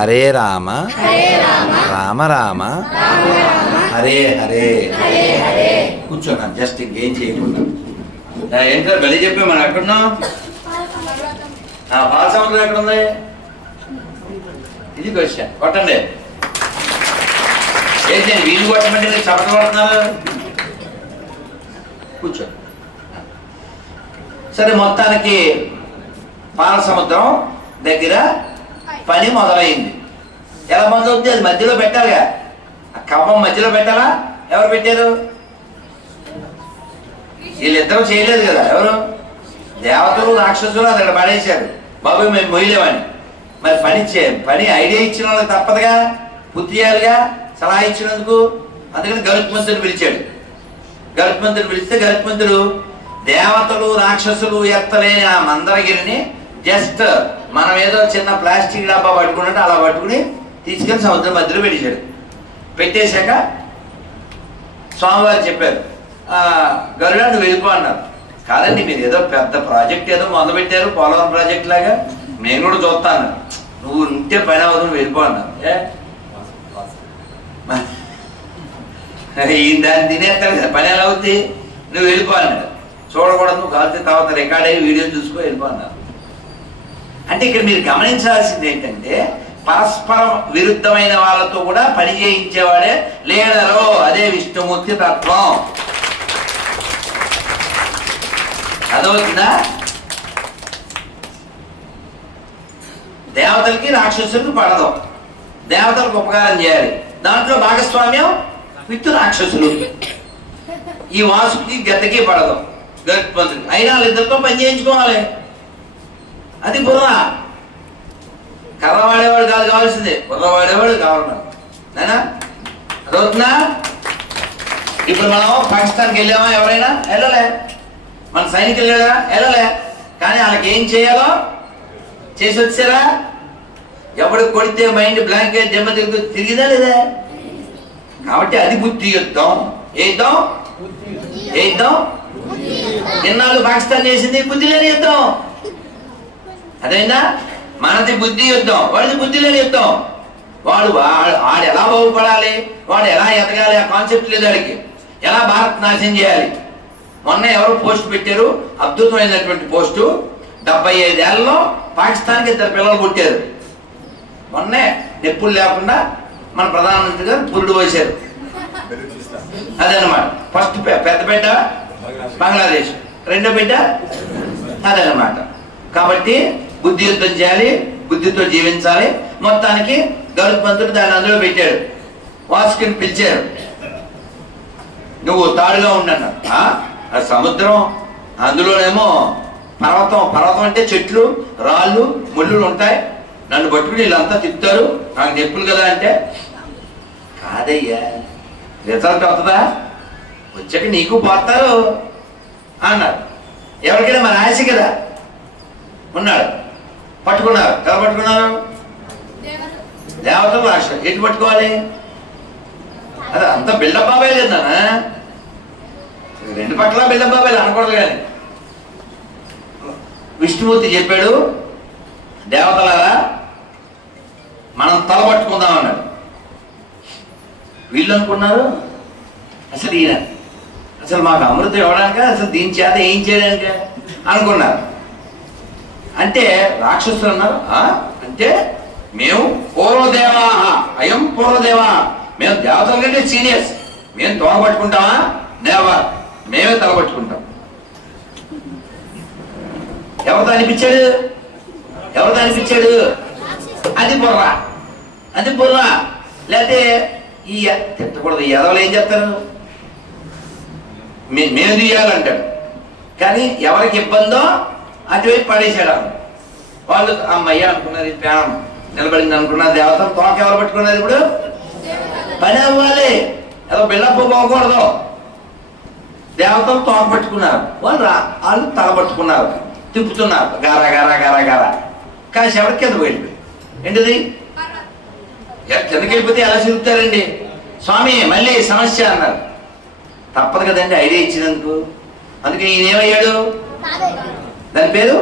Hare Rama Rama Rama Hare Hare. కూర్చోన్నా just ఇంకేం చేయకుండా. ఏంటో బలి చెప్పి మనం ఎక్కడున్నాం? పాల సముద్రం ఎక్కడుంది? ఇది క్వశ్చన్. కొట్టండి. ఏంటి వీలు కొట్టమంటే చపట కొడుతున్నారు? కూర్చో. సరే, మొత్తానికి పాల సముద్రం దగ్గర పని మొదలైంది. ఎలా మొదలవుతుంది? అది మధ్యలో పెట్టాలిగా. ఆ కవ్వం మధ్యలో పెట్టాలా? ఎవరు పెట్టారు? వీళ్ళిద్దరూ చేయలేదు కదా. ఎవరు? దేవతలు రాక్షసులు అది అక్కడ పడేశారు. బాబు మేము మొయ్యలేమని. మరి పని ఐడియా ఇచ్చిన వాళ్ళకి తప్పదుగా, బుద్ధి చేయాలిగా, సలహా ఇచ్చినందుకు. అందుకని గరుత్మంతుడు పిలిచాడు. గరుత్మంతుడు పిలిస్తే గరుత్మంతుడు దేవతలు రాక్షసులు ఎత్తలేని ఆ మందరగిరిని జస్ట్ మనం ఏదో చిన్న ప్లాస్టిక్ డబ్బా పట్టుకున్నట్టు అలా పట్టుకుని తీసుకెళ్లి సముద్రం మధ్యలో పెట్టేశాడు. పెట్టేశాక స్వామివారు చెప్పారు, గరుడా నువ్వు వెళ్ళిపో అన్నారు. కాదండి, మీరు ఏదో పెద్ద ప్రాజెక్ట్ ఏదో మొదలుపెట్టారు, పోలవరం ప్రాజెక్ట్ లాగా, నేను కూడా చూస్తాను. నువ్వు ఉంటే పని అవ్వదు, నువ్వు వెళ్ళిపో అన్నారు. ఈయన దాన్ని తినేస్తాడు కదా, పని ఎలా అవుద్ది? నువ్వు వెళ్ళిపో అన్నాడు. చూడకూడదు, నువ్వు కాలితే తర్వాత రికార్డ్ అయ్యి వీడియో చూసుకో, వెళ్ళిపో అన్నారు. అంటే ఇక్కడ మీరు గమనించాల్సింది ఏంటంటే, పరస్పర విరుద్ధమైన వాళ్ళతో కూడా పని చేయించేవాడే లీడరు. అదే విష్ణుమూర్తి తత్వం. అదవుతుందా? దేవతలకి రాక్షసులకు పడదు. దేవతలకు ఉపకారం చేయాలి. దాంట్లో భాగస్వామ్యం విత్ రాక్షసులు. ఈ వాసుకి గద్దకి పడదు, గరుత్మంతుడికి. అయినా వాళ్ళిద్దరితో పని చేయించుకోవాలి. అది బుర్ర. కర్ర వాడేవాడు కాదు కావాల్సిందే, బుర్ర వాడేవాడు కావాలి. నేనా అదవుతుందా? ఇప్పుడు మనం పాకిస్తాన్కి వెళ్ళామా? ఎవరైనా వెళ్ళలే. మన సైనికులు వెళ్ళారా? వెళ్ళలే. కానీ వాళ్ళకి ఏం చేయాలో చేసి వచ్చారా? ఎవడు కొడితే మైండ్ బ్లాంకెట్ దెబ్బ తిరిగిదా లేదా? కాబట్టి అది బుద్ధి యుద్ధం. ఏ యుద్ధం? ఏ యుద్ధం? ఎన్నాళ్ళు పాకిస్తాన్ చేసింది బుద్ధి లేని యుద్ధం. అదైందా? మనది బుద్ధి యుద్ధం, వాడిది బుద్ధి లేని యుద్ధం. వాడు ఎలా బాగుపడాలి, వాడు ఎలా ఎదగాలి, ఆ కాన్సెప్ట్ లేదు వాడికి. ఎలా భారత్ నాశనం చేయాలి. మొన్న ఎవరు పోస్ట్ పెట్టారు, అద్భుతమైనటువంటి పోస్టు. 75 ఏళ్లలో పాకిస్తాన్కి 2 పిల్లలు పుట్టారు. మొన్నే నిప్పులు లేకుండా మన ప్రధానమంత్రి గారు పురుడు పోసారు. అదనమాట. ఫస్ట్ పెద్ద బిడ్డ బంగ్లాదేశ్, రెండో బిడ్డ అదనమాట. కాబట్టి బుద్ధి యుద్ధం చేయాలి, బుద్ధితో జీవించాలి. మొత్తానికి గరుత్మంతుడు దాన్ని అందులో పెట్టాడు. వాసుకిని పిలిచారు, నువ్వు తాడుగా ఉండన్నారు. ఆ సముద్రం, అందులోనేమో పర్వతం అంటే చెట్లు, రాళ్ళు, ముళ్ళు ఉంటాయి. నన్ను పట్టుకుని వీళ్ళంతా తిప్పుతారు, నాకు నొప్పులు కదా అంటే, కాదయ్యా రిజల్ట్ అవుతుందా? వచ్చాక నీకు పోతారు అన్నారు. ఎవరికైనా మన ఆశ కదా. ఉన్నాడు, పట్టుకున్నారు. ఎవరు పట్టుకున్నారు? దేవతలు రాష్ట్రం. ఎటు పట్టుకోవాలి? అదే అంత బిల్డప్ బాబాయ్ లేదు నాన్న. 2 పట్ల బిల్డప్ బాబాయ్ అనకూడదు. కానీ విష్ణుమూర్తి చెప్పాడు, దేవతలారా మనం తల పట్టుకుందాం అన్నాడు. వీళ్ళు అనుకున్నారు, అసలు ఈయన అసలు మాకు అమృతం ఇవ్వడానిక, అసలు దీని చేత ఏం చేయడానిక అనుకున్నారు. అంటే రాక్షసులు అన్నారు, అంటే మేము పూర్వదేవా, అయం పూర్వదేవా, మేము దేవతల కంటే సీనియర్స్, మేము తోడ పట్టుకుంటామా? దేవా మేమే తల పట్టుకుంటాం. ఎవరితో అనిపించాడు? ఎవరితో అనిపించాడు? అది బుర్ర, అది బుర్ర. లేకపోతే ఈ తిట్టకూడదు. ఈ ఎదవలు ఏం చెప్తారు? మేము తీయాలంటాడు. కానీ ఎవరికి ఇబ్బందో అటువైపు పడేసాడు. వాళ్ళు అమ్మయ్య అనుకున్నారు, ఈ ప్రాణం నిలబడింది అనుకున్నారు. దేవతలు తోక ఎవరు పట్టుకున్నారు? ఇప్పుడు పని అవ్వాలి, ఏదో బిల్డప్ పోకూడదు. దేవతలు తోక పట్టుకున్నారు, వాళ్ళు తల పట్టుకున్నారు, తిప్పుతున్నారు గారా గారా గారా గారా. కాసి ఎవరికి కింద వెళ్ళిపోయి ఏంటిది? కిందకి వెళ్ళిపోతే ఎలా తిరుగుతారండి? స్వామి మళ్ళీ సమస్య అన్నారు. తప్పదు కదండి ఐడియా ఇచ్చినందుకు. అందుకే ఈయన ఏమయ్యాడు? దాని పేరు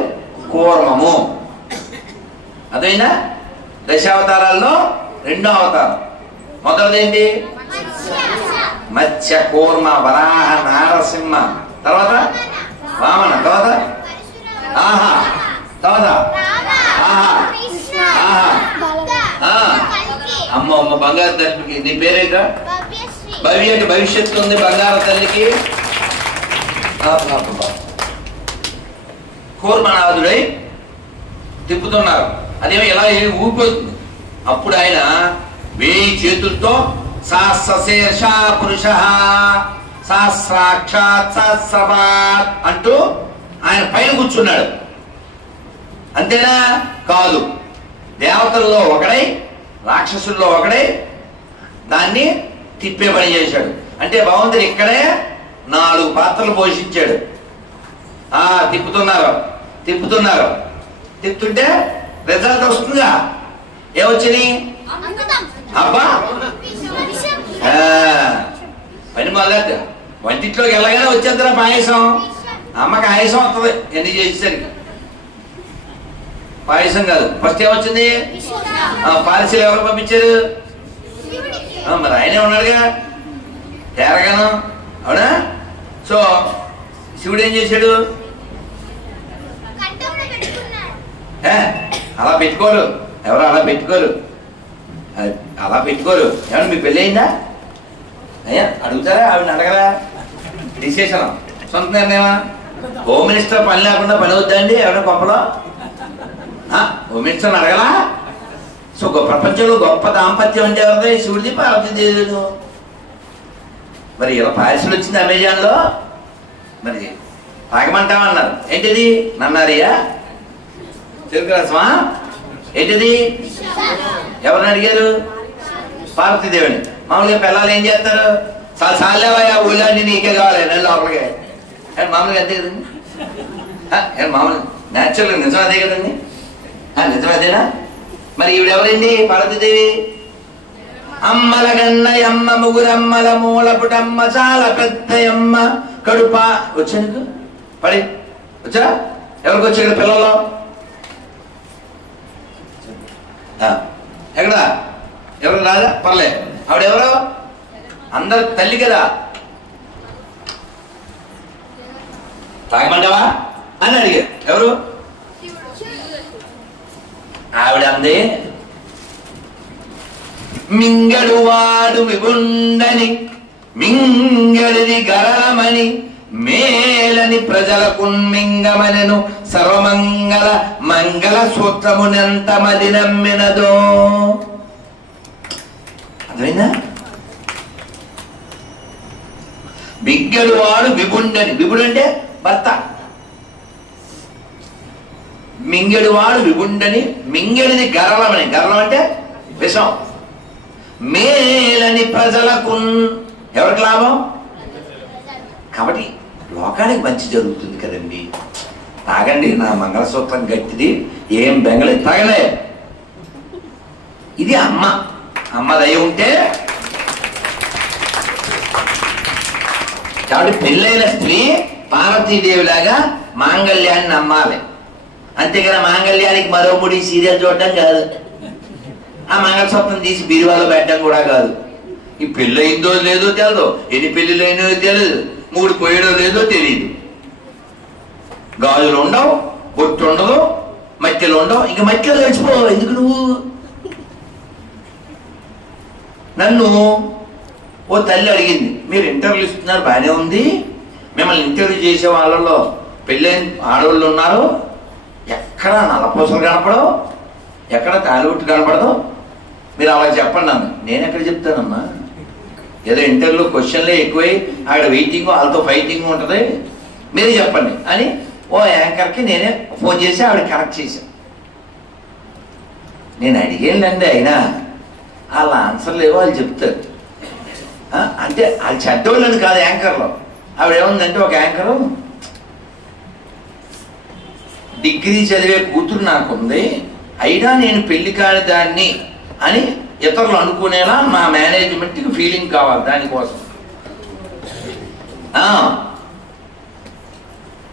కూర్మము. అదైనా దశావతారాల్లో రెండో అవతారం. మొదటిదేంటి? మత్స్య, కూర్మ, వరాహ, నారసింహ, తర్వాత వామన, తర్వాత ఆహా, తర్వాత అమ్మ అమ్మ బంగారు తల్లికి నీ పేరేగా? భవ్య అంటే భవిష్యత్తు ఉంది బంగారు తల్లికి. కూర్మనాథుడై తిప్పుతున్నారు, అదేమో ఎలా ఊపిపోతుంది. అప్పుడు ఆయన 1000 చేతులతో సహస్రశీర్ష పురుష సహస్రాక్షాత్ సహస్రపాత్ అంటూ ఆయన పైన కూర్చున్నాడు. అంతేనా? కాదు, దేవతల్లో ఒకడై రాక్షసుల్లో ఒకడై దాన్ని తిప్పే పని చేశాడు. అంటే భగవంతుడు ఇక్కడే 4 పాత్రలు పోషించాడు. తిప్పుతున్నారు తిప్పుతున్నారు తిప్పుతుంటే రిజల్ట్ వస్తుందిగా. ఏమొచ్చింది? అబ్బా పని మొదలెట్ట. వంటింట్లోకి వెళ్ళగానే వచ్చేద్దరా పాయసం. అమ్మకి ఆయాసం వస్తుంది ఎన్ని చేసేసరికి. పాయసం కాదు, ఫస్ట్ ఏమొచ్చింది? పాలసీలు ఎవరు పంపించారు? మరి ఆయనే ఉన్నాడుగా తేరగాను, అవునా? సో శివుడు ఏం చేశాడు? అలా పెట్టుకోరు ఎవరు, అలా పెట్టుకోరు, అలా పెట్టుకోరు. ఏమన్నా మీ పెళ్ళి అయిందా? అయ్యా అడుగుతారా? ఆవిడని అడగరా? డిసిషన్ సొంత నిర్ణయమా? హోమ్ మినిస్టర్ పని లేకుండా పని అవుద్దండి ఎవరైనా గొప్పలో? హోమ్ మినిస్టర్ని అడగలా? సో ప్రపంచంలో గొప్ప దాంపత్యం అంటే ఎవరిది? శివుడిది, పార్వతీదేవి. మరి ఇలా పాయసం వచ్చింది అమెజాన్లో, మరి తాగమంటామన్నారు. ఏంటిది? నన్నారియా, చెరుకు రసమా, ఏంటిది? ఎవరిని అడిగారు? పార్వతీదేవిని. మామూలుగా పిల్లలు ఏం చేస్తారు? చాలేవా ఊళ్ళని నీకే కావాలి నేను లోపలికి. మామూలుగా అంతే కదండి, మామూలుగా న్యాచురల్గా నిజం అదే కదండి. నిజం అదేనా? మరి ఈవిడెవరండి? పార్వతీదేవి. అమ్మల గన్నయమ్మ, ముగురమ్మల మూలపుటమ్మ, చాలా పెద్దయమ్మ, కడుప. వచ్చా నీకు? పడి వచ్చా? ఎవరికి వచ్చి ఇక్కడ పిల్లలు? ఎక్కడ? ఎవరు రాదా? పర్లే. ఆవిడెవరు? అందరు తల్లి కదా. తాగమంటావా అని అడిగారు. ఎవరు? ఆవిడ అంది, మింగడు వాడు విగుండని మింగడిది గరమని మేలని ప్రజలకు మింగమనెను సర్వమంగళ మంగళ సూత్రమునెంత మది నమ్మినదో. అర్థమైందా? మింగడు వాడు విగుండని, విగుడు అంటే భర్త. మింగడు వాడు విగుండని మింగడిది గరళమని, గరళం అంటే విషం. మేలని ప్రజలకు, ఎవరికి లాభం? కాబట్టి లోకానికి మంచి జరుగుతుంది కదండి. తాగండి, నా మంగళసూత్రం గట్టిది, ఏం బెంగళూరు తాగలే. ఇది అమ్మ, అమ్మ దయ ఉంటే. కాబట్టి పెళ్ళైన స్త్రీ పార్వతీదేవిలాగా మాంగళ్యాన్ని నమ్మాలి. అంతేకాని మాంగళ్యానికి మరో ముడి సీరియల్ చూడటం కాదు, ఆ మంగళసూత్రం తీసి బీరువాలో పెట్టడం కూడా కాదు. ఈ పెళ్ళి అయిందో లేదో తెలియదు, ఎన్ని పెళ్ళిళ్ళు అయినో తెలియదు, 3 పోయడో లేదో తెలియదు. గాజులు ఉండవు, బొట్టు ఉండదు, మట్టిలో ఉండవు. ఇంక మట్టిలో గడిచిపో. ఎందుకు నువ్వు? నన్ను ఓ తల్లి అడిగింది, మీరు ఇంటర్వ్యూ ఇస్తున్నారు బాగానే ఉంది, మిమ్మల్ని ఇంటర్వ్యూ చేసే వాళ్ళలో పెళ్ళైన ఆడవాళ్ళు ఉన్నారు, ఎక్కడ నల్లపూసలు కనపడవు, ఎక్కడ తాలిబుట్టు కనపడదు, మీరు అలా చెప్పండి అన్న. నేను ఎక్కడ చెప్తానమ్మా? ఏదో ఇంటర్వ్యూలో క్వశ్చన్లే ఎక్కువై ఆవిడ వెయిటింగ్, వాళ్ళతో ఫైటింగ్ ఉంటుంది, మీరే చెప్పండి అని ఓ యాంకర్కి నేనే ఫోన్ చేసి ఆవిడ కనెక్ట్ చేశాను. నేను అడిగేళ్ళండి, అయినా వాళ్ళ ఆన్సర్లు ఏవో వాళ్ళు చెప్తారు. అంటే వాళ్ళు చెడ్డోళ్ళని కాదు యాంకర్లో. ఆవిడ ఏముందంటే, ఒక యాంకరు డిగ్రీ చదివే కూతురు నాకుంది, అయినా నేను పెళ్లి కాని దాన్ని అని ఇతరులు అనుకునేలా మా మేనేజ్మెంట్కి ఫీలింగ్ కావాలి దానికోసం.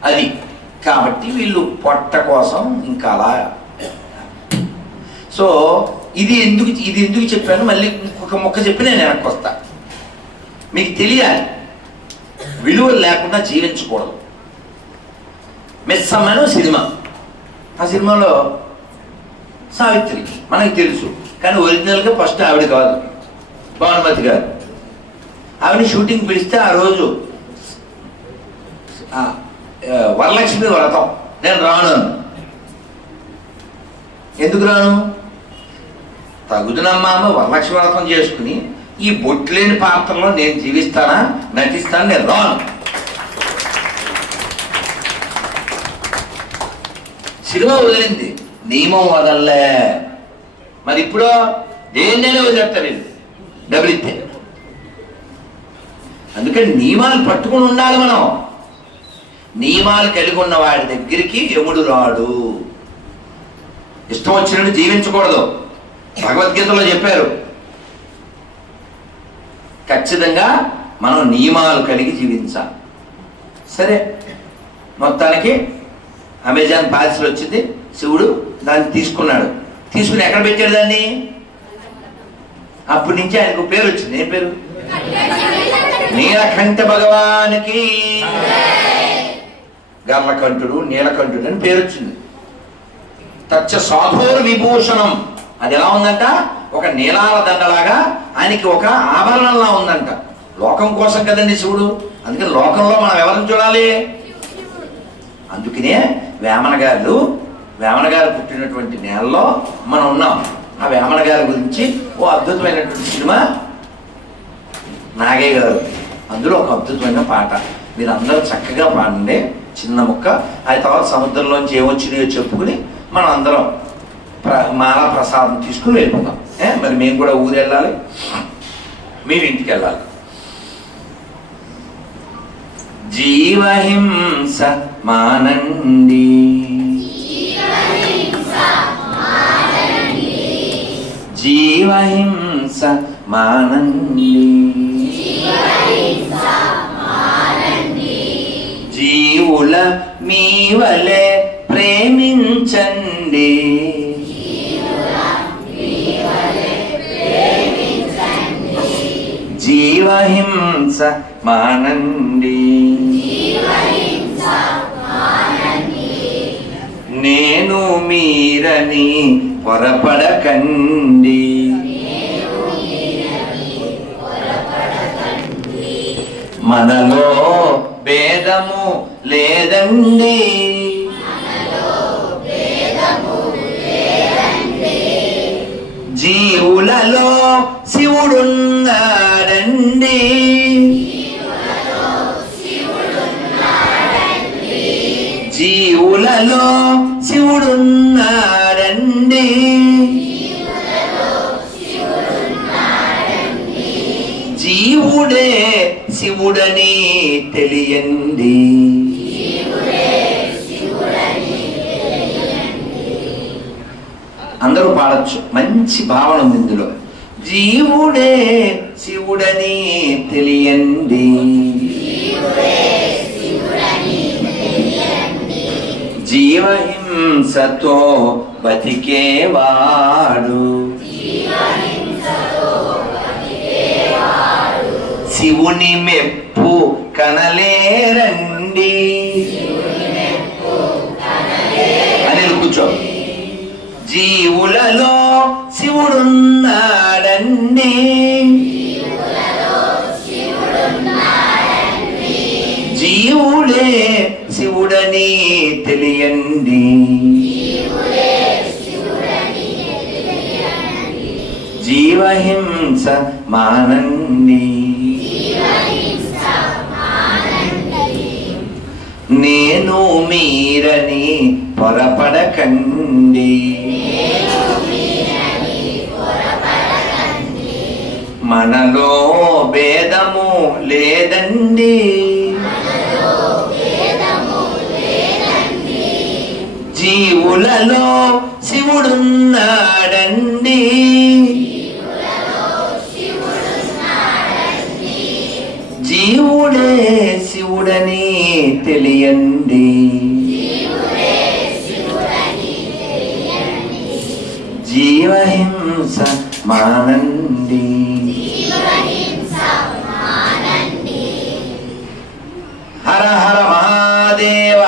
అది కాబట్టి వీళ్ళు పొట్ట కోసం ఇంకా అలా. సో ఇది ఎందుకు చెప్పాను, మళ్ళీ ఇంకొక మొక్క చెప్పి నేను వెనక్కి వస్తా. మీకు తెలియాలి, విలువలు లేకుండా జీవించకూడదు. మెస్సమ్మను సినిమా, ఆ సినిమాలో సావిత్రి మనకి తెలుసు, కానీ ఒరిజినల్గా ఫస్ట్ ఆవిడ కాదు, భానుమతి గారు. ఆవిడని షూటింగ్ పిలిస్తే ఆ రోజు వరలక్ష్మి వ్రతం, నేను రాను. ఎందుకు రాను? తగుదునమ్మా వరలక్ష్మి వ్రతం చేసుకుని ఈ బొట్లేని పాత్రలో నేను జీవిస్తానా, నటిస్తాను, నేను రాను. సినిమా వదిలింది, నియమం వదల్లే. మరి ఇప్పుడు దేన్నైనా వదిలేస్తారు డబ్బులు ఇస్తే. అందుకని నియమాలు పట్టుకుని ఉండాలి మనం. నియమాలు కలిగి ఉన్న వాడి దగ్గరికి యముడు రాడు. ఇష్టం వచ్చినట్టు జీవించకూడదు. భగవద్గీతలో చెప్పారు, ఖచ్చితంగా మనం నియమాలు కలిగి జీవించాలి. సరే, మొత్తానికి అమెజాన్ పార్సిల్ వచ్చింది. శివుడు దాన్ని తీసుకున్నాడు. తీసుకుని ఎక్కడ పెట్టాడు దాన్ని? అప్పటి నుంచి ఆయనకు పేరు వచ్చింది. ఏం పేరు? నీలకంఠ భగవానికి. గర్లకంఠుడు, నీలకంఠుడు అని పేరు వచ్చింది. తచ్చ సాధోర్ విభూషణం. అది ఎలా ఉందంట? ఒక నీలాల దండలాగా ఆయనకి ఒక ఆభరణంలా ఉందంట. లోకం కోసం కదండి శివుడు. అందుకని లోకంలో మనం ఎవరిని చూడాలి? అందుకనే వేమన గారు పుట్టినటువంటి నేలలో మనం ఉన్నాం. ఆ వేమన గారి గురించి ఓ అద్భుతమైనటువంటి సినిమా నాగయ్య గారు, అందులో ఒక అద్భుతమైన పాట. మీరు అందరూ చక్కగా పాడండి, చిన్న ముక్క. అది తర్వాత సముద్రంలోంచి ఏమొచ్చినాయో చెప్పుకుని మనం అందరం మాలా ప్రసాదం తీసుకుని వెళ్ళిపోతాం. మరి మేము కూడా ఊరు వెళ్ళాలి, మీరు ఇంటికి వెళ్ళాలి. జీవహింస మానండి, జీవహింస మానండి, జీవుల మీ వలె ప్రేమించండి, జీవహింస మానండి, నేను మీరని పొరపడకండి, మనలో భేదము లేదండి, జీవులలో శివుడున్నాడండి, జీవులలో శివుడున్నాడండి, జీవుడే శివుడని తెలియండి, అందరూ పాడచ్చు. మంచి భావన ఉంది ఇందులో. జీవుడే శివుడని తెలియండి, జీవహింసతో బతికేవాడు శివుని మెప్పు కనలేరండి అని కూర్చో. జీవులలో శివుడున్నాడండి, జీవుడే శివుడని తెలియండి, జీవహింస మానండి, నేను మీరని పొరపడకండి, మనలో భేదము లేదండి, జీవులలో శివుడున్నాడండి, జీవుడే శివుడని తెలియండి, జీవహింస మానండి. హర హర మహాదేవ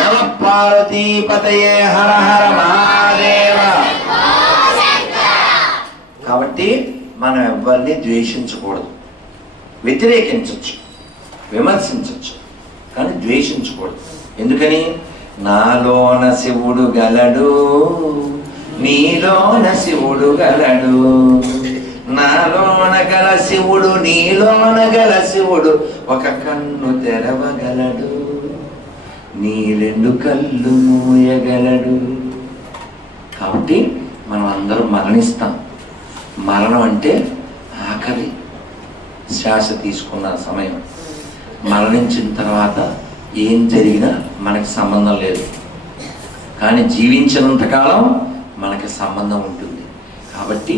నమ పార్వతీపతయే హర హర మహాదేవ. కాబట్టి మనం ఎవరిని ద్వేషించకూడదు. వ్యతిరేకించవచ్చు, విమర్శించవచ్చు, కానీ ద్వేషించకూడదు. ఎందుకని? నాలోన శివుడు గలడు, నీలోన శివుడు గలడు. నాలోన గల శివుడు నీలోన గల శివుడు ఒక కన్ను తెరవగలడు, నీ రెండు కళ్ళు మూయగలడు. కాబట్టి మనం అందరం మరణిస్తాం. మరణం అంటే ఆఖరి శ్వాస తీసుకున్న సమయం. మరణించిన తర్వాత ఏం జరిగినా మనకి సంబంధం లేదు, కానీ జీవించినంతకాలం మనకి సంబంధం ఉంటుంది. కాబట్టి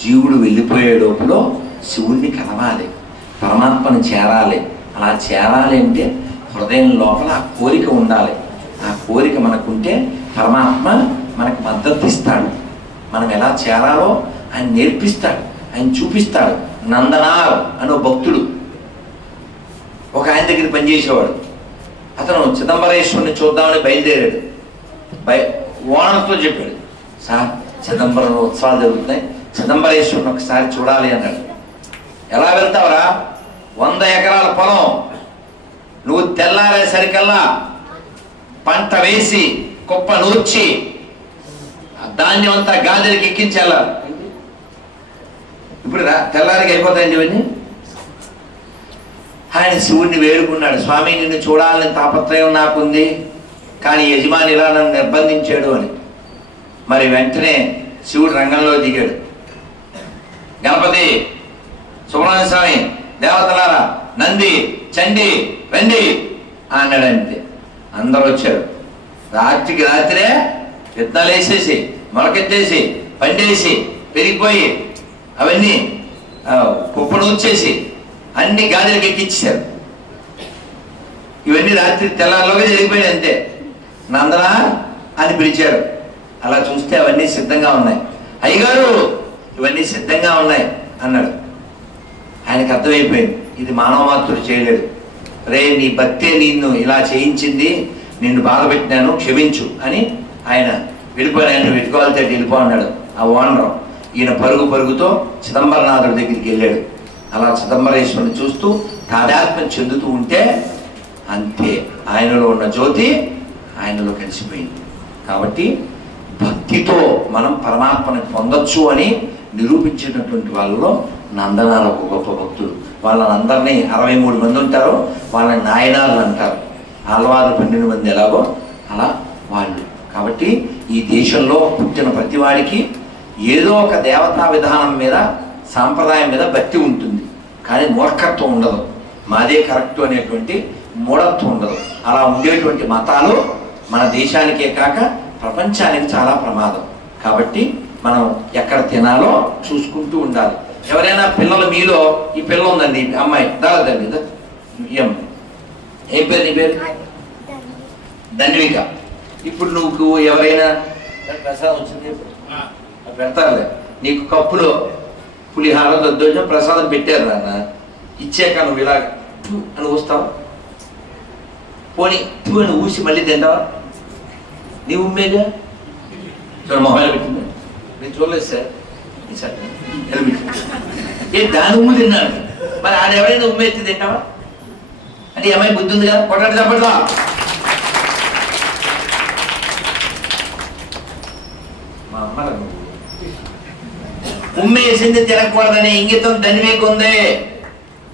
జీవుడు వెళ్ళిపోయే లోపల శివుడిని కలవాలి, పరమాత్మను చేరాలి. అలా చేరాలి అంటే హృదయం లోపల ఆ కోరిక ఉండాలి. ఆ కోరిక మనకుంటే పరమాత్మ మనకు మద్దతు ఇస్తాడు. మనం ఎలా చేరాలో ఆయన నేర్పిస్తాడు, ఆయన చూపిస్తాడు. నందనార్ అనే భక్తుడు ఒక ఆయన దగ్గర పనిచేసేవాడు. అతను చిదంబరేశ్వరుని చూద్దామని బయలుదేరాడు. ఓనర్తో చెప్పాడు, సార్ చిదంబరం ఉత్సవాలు జరుగుతున్నాయి, చిదంబరేశ్వరుని ఒకసారి చూడాలి అన్నాడు. ఎలా వెళ్తావురా? 100 ఎకరాల పొలం, నువ్వు తెల్లారేసరికల్లా పంట వేసి కుప్ప నూర్చి ధాన్యం అంతా గాదిరికి ఎక్కించాల. ఇప్పుడు తెల్లారికి అయిపోతాయండి ఇవన్నీ. ఆయన శివుడిని వేడుకున్నాడు, స్వామి నిన్ను చూడాలని తాపత్రయం నాకుంది, కానీ యజమాని ఇలా నన్ను నిర్బంధించాడు అని. మరి వెంటనే శివుడు రంగంలో దిగాడు. గణపతి, సుబ్రహ్మణ్య స్వామి, దేవతలారా, నంది, చండి రండి అన్నాడు. అంతే, అందరూ వచ్చారు. రాత్రికి రాత్రే విత్తనాలు వేసేసి మొలకెత్తేసి పండేసి పెరిగిపోయి అవన్నీ కుప్పను ఉంచేసి అన్ని గాలికి ఎక్కించారు. ఇవన్నీ రాత్రి తెల్లారిలోగా జరిగిపోయాయి. అంతే, నందనా అని పిలిచారు. అలా చూస్తే అవన్నీ సిద్ధంగా ఉన్నాయి. అయ్యగారు ఇవన్నీ సిద్ధంగా ఉన్నాయి అన్నాడు. ఆయనకు అర్థమైపోయింది, ఇది మానవ మాత్రుడు చేయలేడు. రే, నీ భక్తే నిన్ను ఇలా చేయించింది, నిన్ను బాధ పెట్టినాను, క్షమించు అని ఆయన వెళ్ళిపోయాను. వెతుకోవాలితే వెళ్ళిపో అన్నాడు ఆ ఓనరు. ఈయన పరుగు పరుగుతో చిదంబరనాథుడి దగ్గరికి వెళ్ళాడు. అలా చిదంబరేశ్వరుని చూస్తూ తాదాత్మ్యం చెందుతూ ఉంటే అంతే, ఆయనలో ఉన్న జ్యోతి ఆయనలో కలిసిపోయింది. కాబట్టి భక్తితో మనం పరమాత్మని పొందొచ్చు అని నిరూపించినటువంటి వాళ్ళలో నందనాలు ఒక గొప్ప భక్తుడు. వాళ్ళందరినీ 63 మంది ఉంటారు, వాళ్ళని నాయనాలు అంటారు. ఆళ్వారు 12 మంది ఎలాగో అలా వాళ్ళు. కాబట్టి ఈ దేశంలో పుట్టిన ప్రతి వాడికి ఏదో ఒక దేవతా విధానం మీద, సాంప్రదాయం మీద భక్తి ఉంటుంది, కానీ మూర్ఖత్వం ఉండదు. మాదే కరెక్ట్ అనేటువంటి మూఢత్వం ఉండదు. అలా ఉండేటువంటి మతాలు మన దేశానికే కాక ప్రపంచానికి చాలా ప్రమాదం. కాబట్టి మనం ఎక్కడ తినాలో చూసుకుంటూ ఉండాలి. ఎవరైనా పిల్లలు, మీలో ఈ పిల్ల ఉందండి, అమ్మాయి దాదండి, ఏం పేరు? నీ పేరు ధన్విక. ఇప్పుడు నువ్వు ఎవరైనా ప్రసాదం వచ్చింది పెడతారులే, నీకు కప్పులో పులిహార దద్దోజనం ప్రసాదం పెట్టారు నాన్న, ఇచ్చాక నువ్వు ఇలా అని ఊస్తావా? పోనీ తూ అని ఊసి మళ్ళీ తింటావా? నీ ఉమ్మేగా చూడ మొబైల్ పెట్టింది, నేను చూడలేదు సార్. ఏ దాని ఉమ్ము తిన్నాను, మరి ఆడ ఎవరైనా ఉమ్మెత్తి తింటావా? అంటే ఏమైనా బుద్ధి ఉంది కదా, కొట్టాడు చెప్పట్లా. మా అమ్మ ఉమ్మేసింది తినకూడదనే ఇంగితం ధన్వికి ఉంది.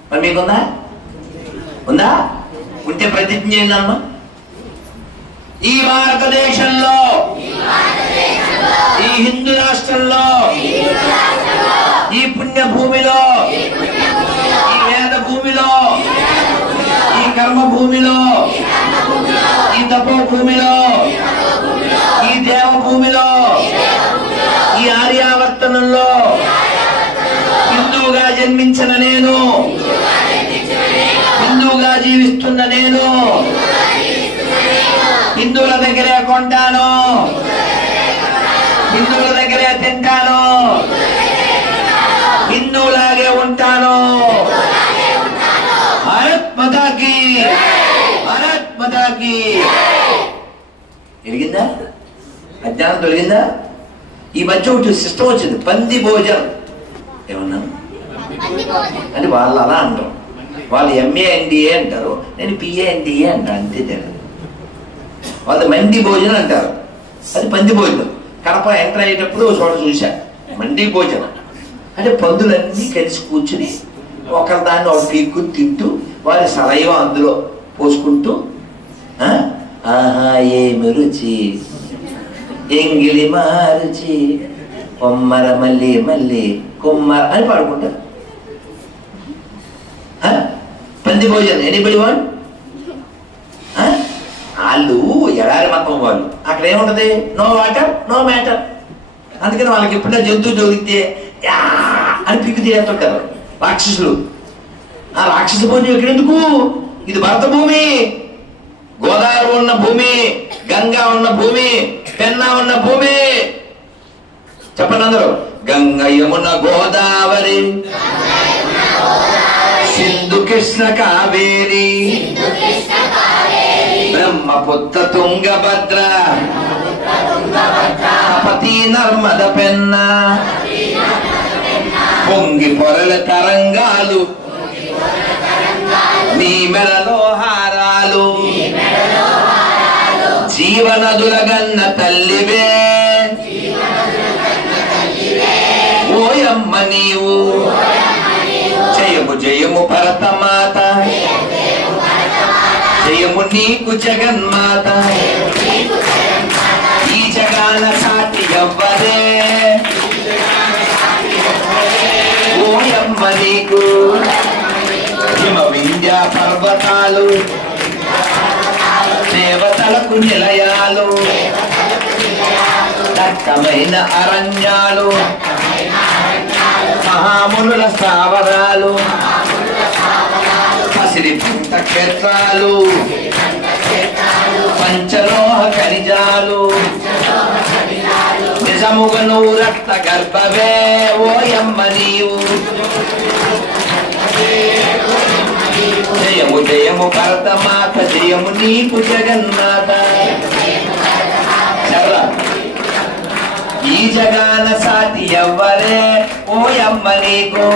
మరి మీకుందా? ఉందా? ఉంటే ప్రతిజ్ఞ చేయండి అమ్మ. ఈ భారతదేశంలో, ఈ హిందూ రాష్ట్రంలో, ఈ పుణ్య భూమిలో, ఈ వేద భూమిలో, ఈ కర్మ భూమిలో, ఈ తపో భూమిలో, ఈ దేవ భూమిలో, ఈ ఆర్యావర్తనంలో హిందువుగా జన్మించిన నేను, హిందువుగా జీవిస్తున్న నేను, హిందువుల దగ్గరే కొంటాను, హిందువుల దగ్గరే తింటాను, అజ్ఞానం తొలగిందా? ఈ మధ్య ఒకటి సిస్టమ్ వచ్చింది, పంది భోజనం. ఏమన్నా అంటే వాళ్ళు అలా అంటారు, వాళ్ళు MA-NDA అంటారు, నేను PA-NDA అంటాను, అంతే తెలియదు. వాళ్ళు మండి భోజనం అంటారు, అది పంది భోజనం. కడప ఎంటర్ అయ్యేటప్పుడు చోట చూశా, మండి భోజనం అంటే పందులన్నీ కలిసి కూర్చుని ఒకరి దాన్ని ఒకటి పీక్కుని తింటూ వారి సలైవ అందులో పోసుకుంటూ ఆహా ఏమి రుచి ఎంగిలి మారుచి కొమ్మర మళ్ళీ మళ్ళీ కొమ్మర అని పాడుకుంటారు. పంది భోజనం ఎనీబడి వాడు. వాళ్ళు ఎడారి మతం వాళ్ళు, అక్కడ ఏముంటది, నో వాటర్ నో మ్యాటర్. అందుకని వాళ్ళకి ఎప్పుడైనా జంతువు జోగితే అని పిక్కు తీస్తుంటారు రాక్షసులు. ఆ రాక్షస భోజనం ఎక్కడెందుకు? ఇది భరత భూమి, గోదావరి ఉన్న భూమి, గంగా ఉన్న భూమి, పెన్నా ఉన్న భూమి. చెప్పండి అందరూ, గంగ యమున గోదావరి సింధు కృష్ణ కావేరి బ్రహ్మపుత్ర తుంగభద్ర తపతి నర్మద పెన్న పొంగి పొరల తరంగాలు నీ మెడలో హారాలు జీవనదుల గన్న తల్లివే ఓయమ్మ నీవు. జయము జయము భరతమాత, జయము నీకు జగన్మాత. ఈ జగాన సాటి ఎవ్వరే ఓయమ్మ నీకు. హిమ వింధ్య పర్వతాలు దేవతలకు నిలయాలు, దట్టమైన అరణ్యాలు మహామునుల స్థావరాలు, పసిరి పుట్ట క్షేత్రాలు పంచలోహ ఖనిజాలు, నిజముగా నువ్వు రక్త గర్భవే ఓయమ్మ నీవు. జయము జయము భరతమాత, జయము నీకు జగన్మాత. చదరా, ఈ జగాన సాటి ఎవ్వరే ఓయమ్మ నీకు.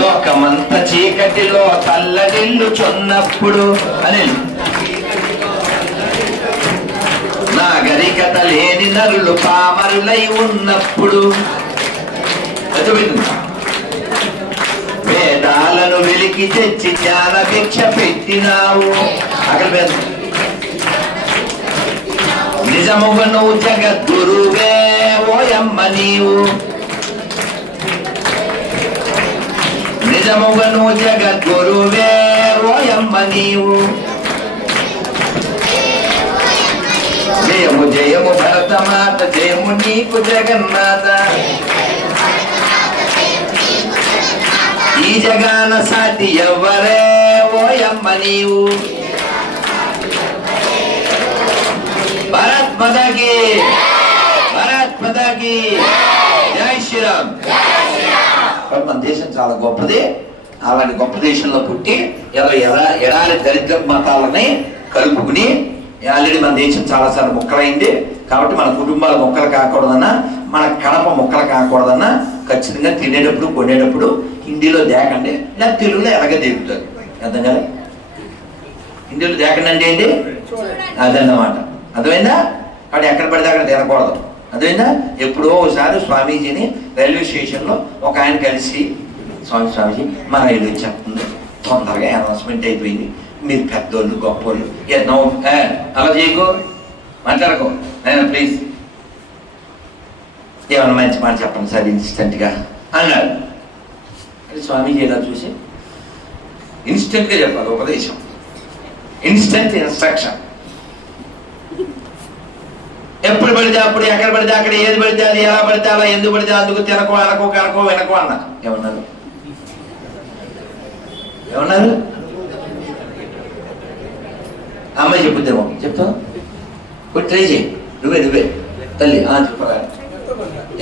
లోకమంత చీకటిలో తల్లడిల్లుచున్నప్పుడు అని నాగరికత లేని నరులు పామరులై ఉన్నప్పుడు వేదాలను వెలికి తెచ్చి జ్ఞాన భిక్ష పెట్టినావు. అక్కడ నిజముగా నువ్వు జగద్గురువే ఓయమ్మ నీవు. నిజముగా నువ్వు జగద్గురువే ఓయమ్మ నీవు. జయము జయము భరతమాత, జయము నీకు జగన్మాత. ఈ జగాన సాటి ఎవ్వరే ఓయమ్మ నీవు. భారత్ మాతాకి, భారత్ మాతాకి జై శ్రీరామ్. మన దేశం చాలా గొప్పది. అలాంటి గొప్ప దేశంలో పుట్టి ఎడారి దరిద్ర మతాలని కలుపుకుని ఆల్రెడీ మన దేశం చాలాసార్లు మొక్కలైంది. కాబట్టి మన కుటుంబాల మొక్కలు కాకూడదన్నా, మన కడప మొక్కలు కాకూడదన్నా ఖచ్చితంగా తినేటప్పుడు కొనేటప్పుడు హిందీలో దేకండి, లేదా తెలుగులో ఎలాగే దేకుతారు. అర్థం కదా? హిందీలో దేకండి అంటే ఏంటి? అదన్నమాట. అర్థమైందా? కాబట్టి ఎక్కడ పడితే అక్కడ తినకూడదు. అర్థమైందా? ఎప్పుడో ఒకసారి స్వామీజీని రైల్వే స్టేషన్లో ఒక ఆయన కలిసి, స్వామీజీ మా రైలు వచ్చేస్తుంది, తొందరగా అనౌన్స్మెంట్ అయిపోయింది, మీరు పెద్దోళ్ళు గొప్పోళ్ళు, అలా చేయకో, మాట్లాడకో, నేను ప్లీజ్ ఏమన్నా మంచి మాట చెప్పండి సార్ ఇన్స్టెంట్గా అన్నాడు. అది స్వామీజీ ఇలా చూసి ఇన్స్టెంట్గా చెప్పాలి ఉపదేశం, ఇన్స్టెంట్ ఇన్స్ట్రక్షన్. ఎప్పుడు పడితే అప్పుడు, ఎక్కడ పడితే అక్కడ, ఏది పడితే అది, ఎలా పడితే అలా, ఎందుకు పడితే అందుకు, తినకో అనకో కనకో వెనకో అన్నా. ఏమన్నారు? ఏమన్నారు? అమ్మాయి చెప్పుద్దేమో, చెప్తావు ఇప్పుడు ట్రై చేయి, నువ్వే తల్లి చెప్పరా,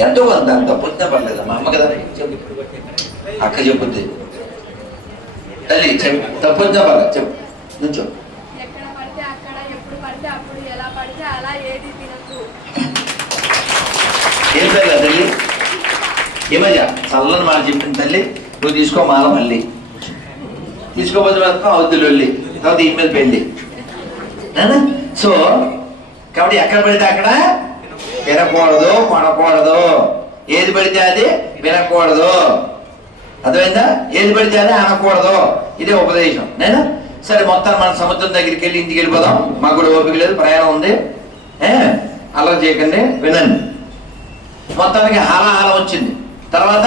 ఎంతో కొంత అంత పొద్దున పర్లేదు, మా అమ్మ కదా చెప్పు, అక్క చెప్పుద్ది, తల్లి చెప్పు, తప్పొద్దున పర్లేదు చెప్పు, నుంచో. ఏం పేర్లే తల్లి? ఏమయ్య చల్లని మాట చెప్పింది తల్లి, నువ్వు తీసుకో మాల మళ్ళీ తీసుకోపోతే మాత్రం అవద్దులు వెళ్ళి తర్వాత ఈ మీద పెళ్ళి. సో కాబట్టి ఎక్కడ పడితే అక్కడ వినకూడదు, కొనకూడదు. ఏది పడితే అది వినకూడదు, అర్థమైందా? ఏది పడితే అది అనకూడదు. ఇదే ఉపదేశం. నేనా సరే మొత్తం మన సముద్రం దగ్గరికి వెళ్ళి ఇంటికి వెళ్ళిపోదాం, మాకు కూడా ఓపిక లేదు, ప్రయాణం ఉంది, అలా చేయకండి, వినండి. మొత్తానికి హాలాహలం వచ్చింది. తర్వాత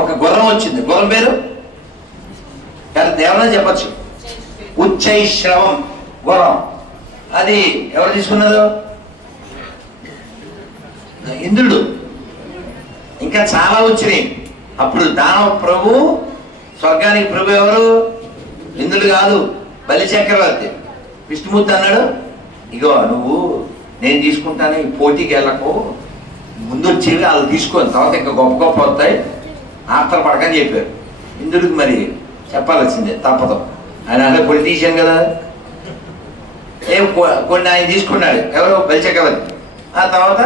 ఒక గుర్రం వచ్చింది. గుర్రం పేరు ఎవరైనా చెప్పచ్చు, ఉచ్చైశ్రవం గుర్రం. అది ఎవరు తీసుకున్నారు? ఇంద్రుడు. ఇంకా చాలా వచ్చినాయి. అప్పుడు దానవ ప్రభు, స్వర్గానికి ప్రభు ఎవరు? ఇంద్రుడు కాదు, బలి చక్రవర్తి. విష్ణుమూర్తి అన్నాడు, ఇగో నువ్వు నేను తీసుకుంటాను, ఈ పోటీకి వెళ్ళకు, ముందు వచ్చేవి వాళ్ళు తీసుకొని తర్వాత ఇంకా గొప్ప గొప్ప వస్తాయి, ఆర్తలు పడకని చెప్పారు. ఇంద్రుడికి మరి చెప్పాల్సిందే, తప్పదు. ఆయన అంటే పొలిటీషియన్ కదా. కొన్ని ఆయన తీసుకున్నాడు, ఎవరు? బలి చక్రవర్తి. ఆ తర్వాత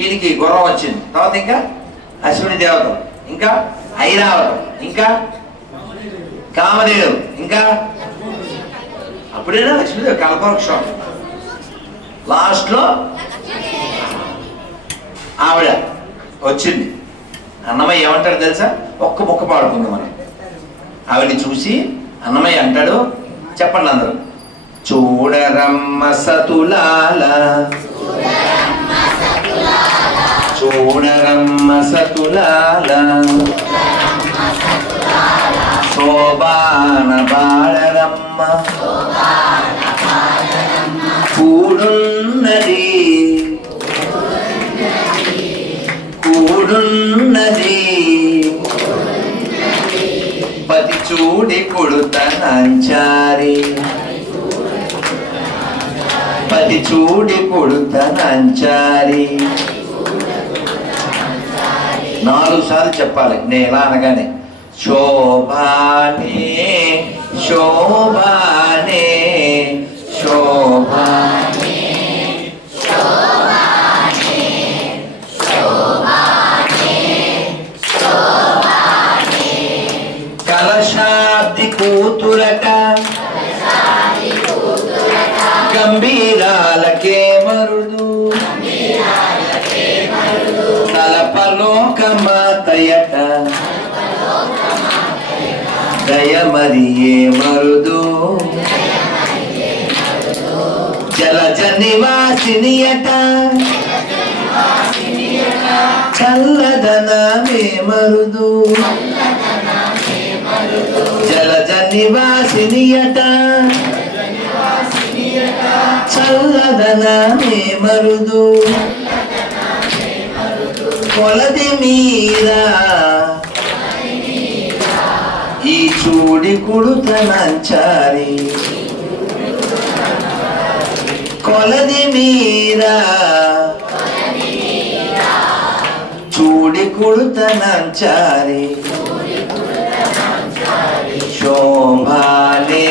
ఈయనకి గుర్రం వచ్చింది. తర్వాత ఇంకా అశ్విని దేవతం, ఇంకా ఐరావతం, ఇంకా కామధేను, ఇంకా అప్పుడేనా లక్ష్మీదేవి కల్పవృక్షం. లాస్ట్ లో ఆవిడ వచ్చింది. అన్నమయ్య ఏమంటాడు తెలుసా? ఒక్క ముక్క పాడుకుంది మనం. ఆవిడని చూసి అన్నమయ్య అంటాడు, చెప్పండి అందరూ, చూడరమ్మ సతులాల, చూడరమ్మ సతులాల, శోభాన బాళరమ్మ కూడున్నది, కూడున్నది పతి చూడి కొడుతనంచారి, పతి చూడి కొడుతనంచారి. 4 సార్లు చెప్పాలి. నేను ఎలా అనగానే శోభానే శోభానే శోభానే కలశాబ్ది కూతురట, గంభీరాలకే మరుదు, తలపలోకమాతయట, దయమరియే మరుదు, జలజ నివాసినియట, చల్లదనమే మరుదు, జలజ నివాసినియట, చల్లదనమే మరుదు, కొలది మీరా ఈ చూడి కుడుతనంచారి, కొలది మీరా చూడి కుడుతనంచారి. శోభానే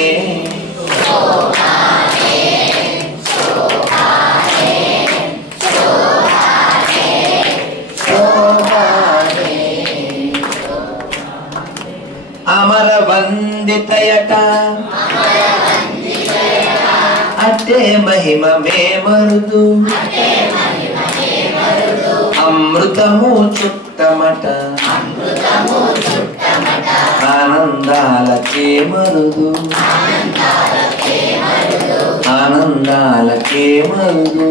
అమర వందితయట, అట్టే మహిమ మే మరుదు, అమృతము చుట్టమట, ఆనందాలకే మరుదు, ఆనందాలకే మరుదు.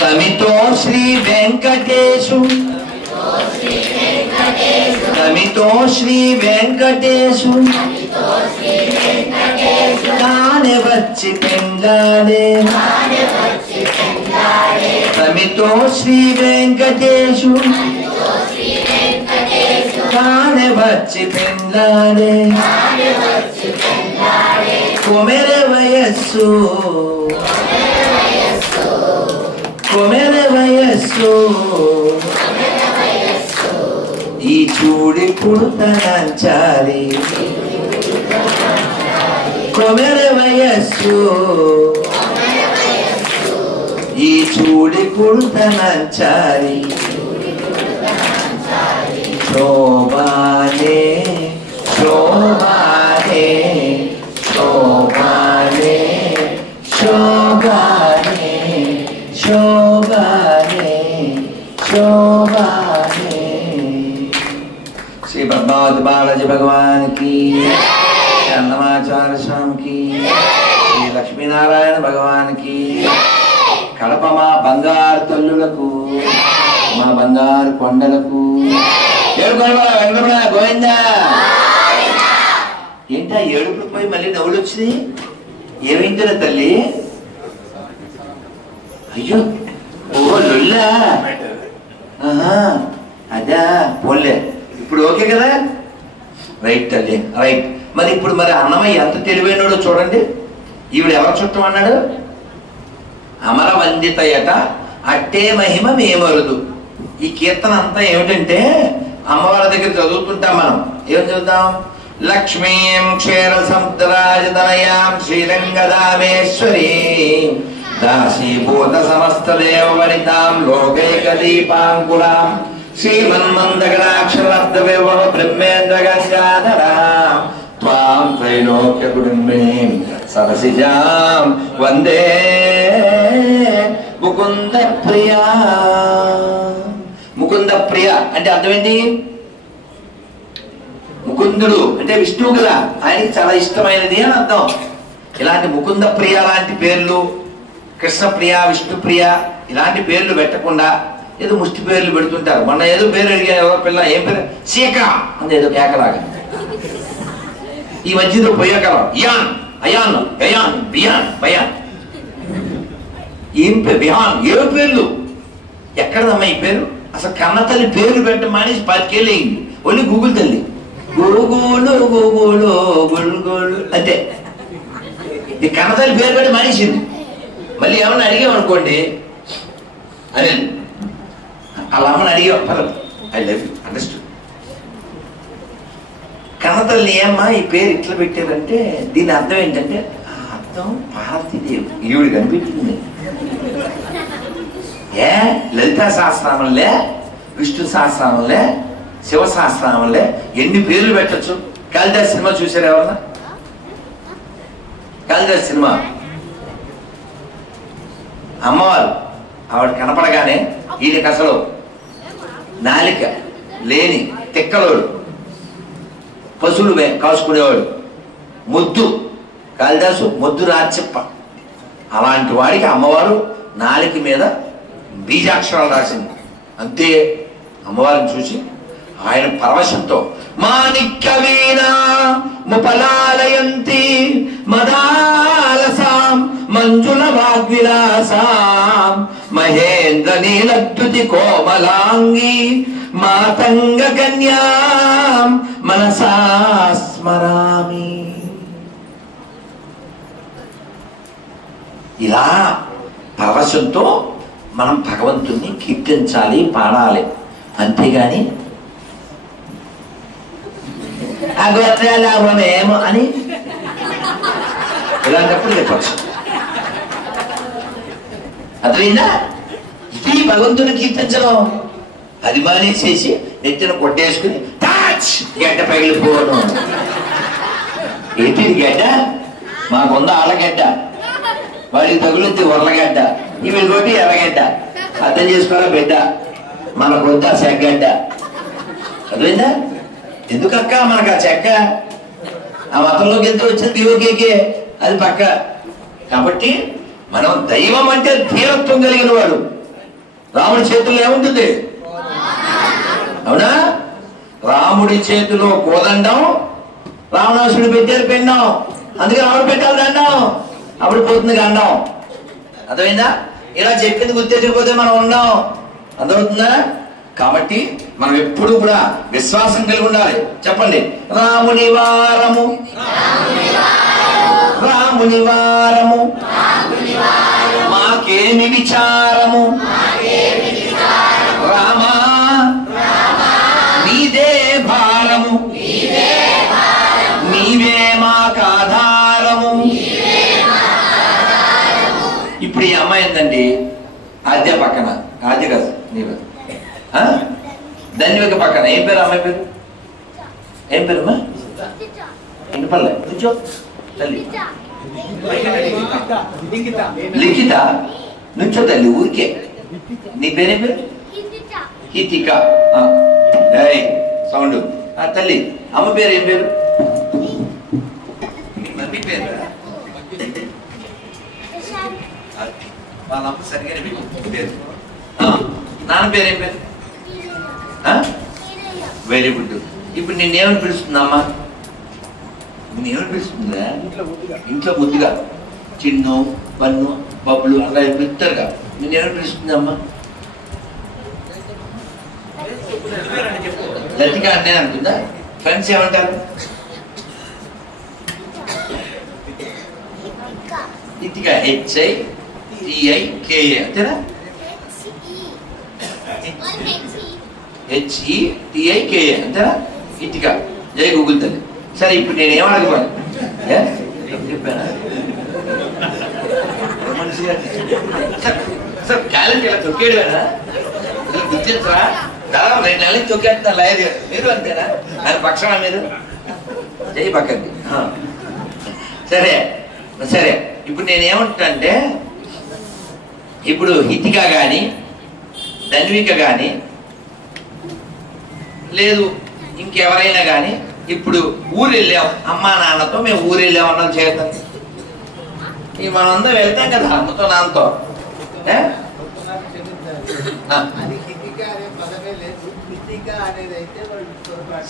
తమితో శ్రీ వెంకటేశు, తమితో శ్రీ వెంకటేశు, తానే వచ్చి పెంగాడే, తమితో శ్రీ వెంకటేశు, తానే వచ్చి పెంగాడే. కొమెరె వయస్సు, కొమెరె వయస్సు, ఈ చూడి కుడుతనంచారి, కొమెరె వయస్సు, చూడి కుడుతనంచారి శోభానే శోభానే శోభానే శోభానే శోభానే శోభానే శ్రీ పద్మావతి బాలాజీ భగవాన్ की అన్నమాచార్య స్వామి की శ్రీ లక్ష్మీనారాయణ భగవాన్ की కడప మా బంగారు తల్లులకు మా బంగారు కొండలకు వెంకటరమణ గోవిందా. ఏంటా ఏడుపులు పోయి మళ్ళీ నవ్వులు వచ్చింది? ఏమైందిరా తల్లి? అయ్యో ఓ లొల్లా, అదా పోలే, ఇప్పుడు ఓకే కదా? రైట్ తల్లి రైట్. మరి ఇప్పుడు మరి అన్నమయ్య ఎంత తెలివైనడో చూడండి. ఈవిడ ఎవరు చుట్టం అన్నాడు? అమర వందితయట అట్టే మహిమ మేమరుదు. ఈ కీర్తన అంతా ఏమిటంటే అమ్మవారి దగ్గర చదువుతుంటాం మనం. ఏం చదువుతాం? లక్ష్మీం క్షీర సముద్రాజతనయాం శ్రీరంగదామేశ్వరీ దాసీభూత సమస్త దేవవనితాం లోకైక దీపాంకురాం శ్రీమన్మందగణాక్షరాబ్దవిభవ బ్రహ్మేంద్ర గంగాధరాం త్వాం త్రైలోక్య కుటుంబినీం సరసిజాం వందే ముకుంద ప్రియా. ముకుంద ప్రియ అంటే అర్థం ఏంటి? ముకుందుడు అంటే విష్ణువు కదా, ఆయనకి చాలా ఇష్టమైనది అని అర్థం. ఇలాంటి ముకుంద ప్రియ లాంటి పేర్లు, కృష్ణప్రియ, విష్ణుప్రియ ఇలాంటి పేర్లు పెట్టకుండా ఏదో ముష్టి పేర్లు పెడుతుంటారు. మొన్న ఏదో పేరు అడిగా ఎవరో పిల్ల, ఏం పేరు? సీక అని ఏదో కేకలాగా. ఈ మధ్యలో పోయాకలం ఇయాన్ అయాన్ అయాన్ బియాన్ బయాన్. ఏం పేరు? బిహాన్. ఏ పేర్లు? ఎక్కడదమ్మా ఈ పేరు? అసలు కన్న తల్లి పేర్లు పెట్టడం మానేసి 10 ఏళ్ళు అయింది. ఓన్లీ గూగుల్ తల్లి గూగులు గూగులు గుల్గులు అంతే. ఈ కన్న తల్లి పేరు పెట్టి మానేసింది. మళ్ళీ ఏమన్నా అడిగామనుకోండి అని అలా అమ్మని అడిగాం, పర్లేదు ఐ లవ్ యూ అండర్స్టూడ్. కన్నతల్లి ఏమ్మా ఈ పేరు ఇట్లా పెట్టారంటే దీని అర్థం ఏంటంటే, ఆ అర్థం పార్వతీదేవి ఈవిడ కనిపించింది. ఏ లలితా సహస్రనామంలే, విష్ణు సహస్రనామంలే, శివ సహస్రనామంలే ఎన్ని పేర్లు పెట్టచ్చు. కాళిదాస్ సినిమా చూసారు ఎవరన్నా? కాళిదాస్ సినిమా అమ్మవారు ఆవిడ కనపడగానే ఈయనకి అసలు నాలిక లేని తిక్కలోడు, పశువులు కాసుకునేవాడు, ముద్దు కాళిదాసు ముద్దు రాచెప్ప. అలాంటి వాడికి అమ్మవారు నాలిక మీద బీజాక్షరాలు రాసింది. అంతే. అమ్మవారిని చూసి ఆయన పరవశంతో మాణిక్య వీణా ముపలాలయంతి మదాలసాం మంజుల వాగ్విలాసాం మహేంద్ర నీలద్యుతి కోమలాంగి మాతంగ కన్యాం మనసా స్మరామి. ఇలా పరవశంతో మనం భగవంతుణ్ణి కీర్తించాలి, పాడాలి. అంతేగాని అగోత్రాలేమో అని ఇలాంటప్పుడు చెప్పచ్చు. అర్థమైందా? ఇది భగవంతుని కీర్తించడం. అది మానేసేసి నెత్తిన కొట్టేసుకుని టాచ్ గడ్డ పగిలిపోవడం. ఏంటి గడ్డ? మాకుంద ఆళ్ళగడ్డ, వాడికి తగులుద్ది ఉర్లగడ్డ, ఇవి కొట్టి ఎర్రగడ్డ. అర్థం చేసుకోవాలా బిడ్డ? మనకొద్ద సెగ్గడ్డ. అర్థమైందా? ఎందుకక్క మనకు ఆ చెక్క? ఆ మతంలోకి ఎంత వచ్చింది దివోకేకే, అది పక్క. కాబట్టి మనం దైవం అంటే ధీరత్వం కలిగిన వాడు. రాముడి చేతుల్లో ఏముంటుంది? అవునా? రాముడి చేతిలో కోదండం, రావణాసుడు పెట్టారు పిండం, అందుకే రాముడు పెట్టాలి దండం, అప్పుడు పోతుంది గండం. అర్థమైందా? ఇలా చెప్పింది గుర్తెచ్చిపోతే మనం ఉండం. అర్థమవుతుందా? కాబట్టి మనం ఎప్పుడు కూడా విశ్వాసం కలిగి ఉండాలి. చెప్పండి, రాముని వారము రాముని వారము మాకేమి విచారము రామా నీదే భారము నీవే మాకాధారము. ఇప్పుడు ఈ అమ్మాయి ఏంటండి? ఆద్య పక్కన, ఆద్య కాదు నీవు, ధన్విక పక్కన. ఏం పేరు అమ్మాయి పేరు? ఏం పేరమ్మా? ఇంటిపల్లె కూర్చో తల్లి. లిఖిత నుంచో తల్లి ఊరికే. నీ పేరేం పేరు? హితిక. సౌండ్. తల్లి అమ్మ పేరు ఏం పేరు? మమ్మీ పేరు వాళ్ళ అమ్మ సరిగ్గా పేరు. నాన్న పేరు ఏం పేరు? Very good. ఇప్పుడు నేనేమని పిలుస్తుందమ్మా? నేనేమని పిలుస్తుందా? ఇంట్లో ముద్దుగా చిన్ను పన్ను బబ్బులు అలా పిలుస్తారుగా, నేనేమని పిలుస్తుందమ్మా? లతిక అంటే అనుకుందా? ఫ్రెండ్స్ ఏమంటారు? ఇతిక HITIKA అంతేనా? HETIKA అంతేనా? ఇతిక. జై గూగుల్ తల్లి. సరే ఇప్పుడు నేను ఏమడగను చెప్పానా? సార్ క్యాలెండర్ ఇలా తొక్కేడు కదా గుర్తించరా? దాదాపు 2 నెలలు తొక్కేస్తున్నా లాయర్ గారు. మీరు అంతేనా? ఆయన పక్షాన మీరు జై పక్కకి. సరే సరే ఇప్పుడు నేనేమంటానంటే, ఇప్పుడు హితిక కానీ ధన్విక కానీ లేదు ఇంకెవరైనా కానీ ఇప్పుడు ఊరు వెళ్ళాం, అమ్మా నాన్నతో మేము ఊరు వెళ్ళాం అన్నది చేద్దాం. ఇక మనం అందరం వెళ్తాం కదా అమ్మతో నాన్నతో.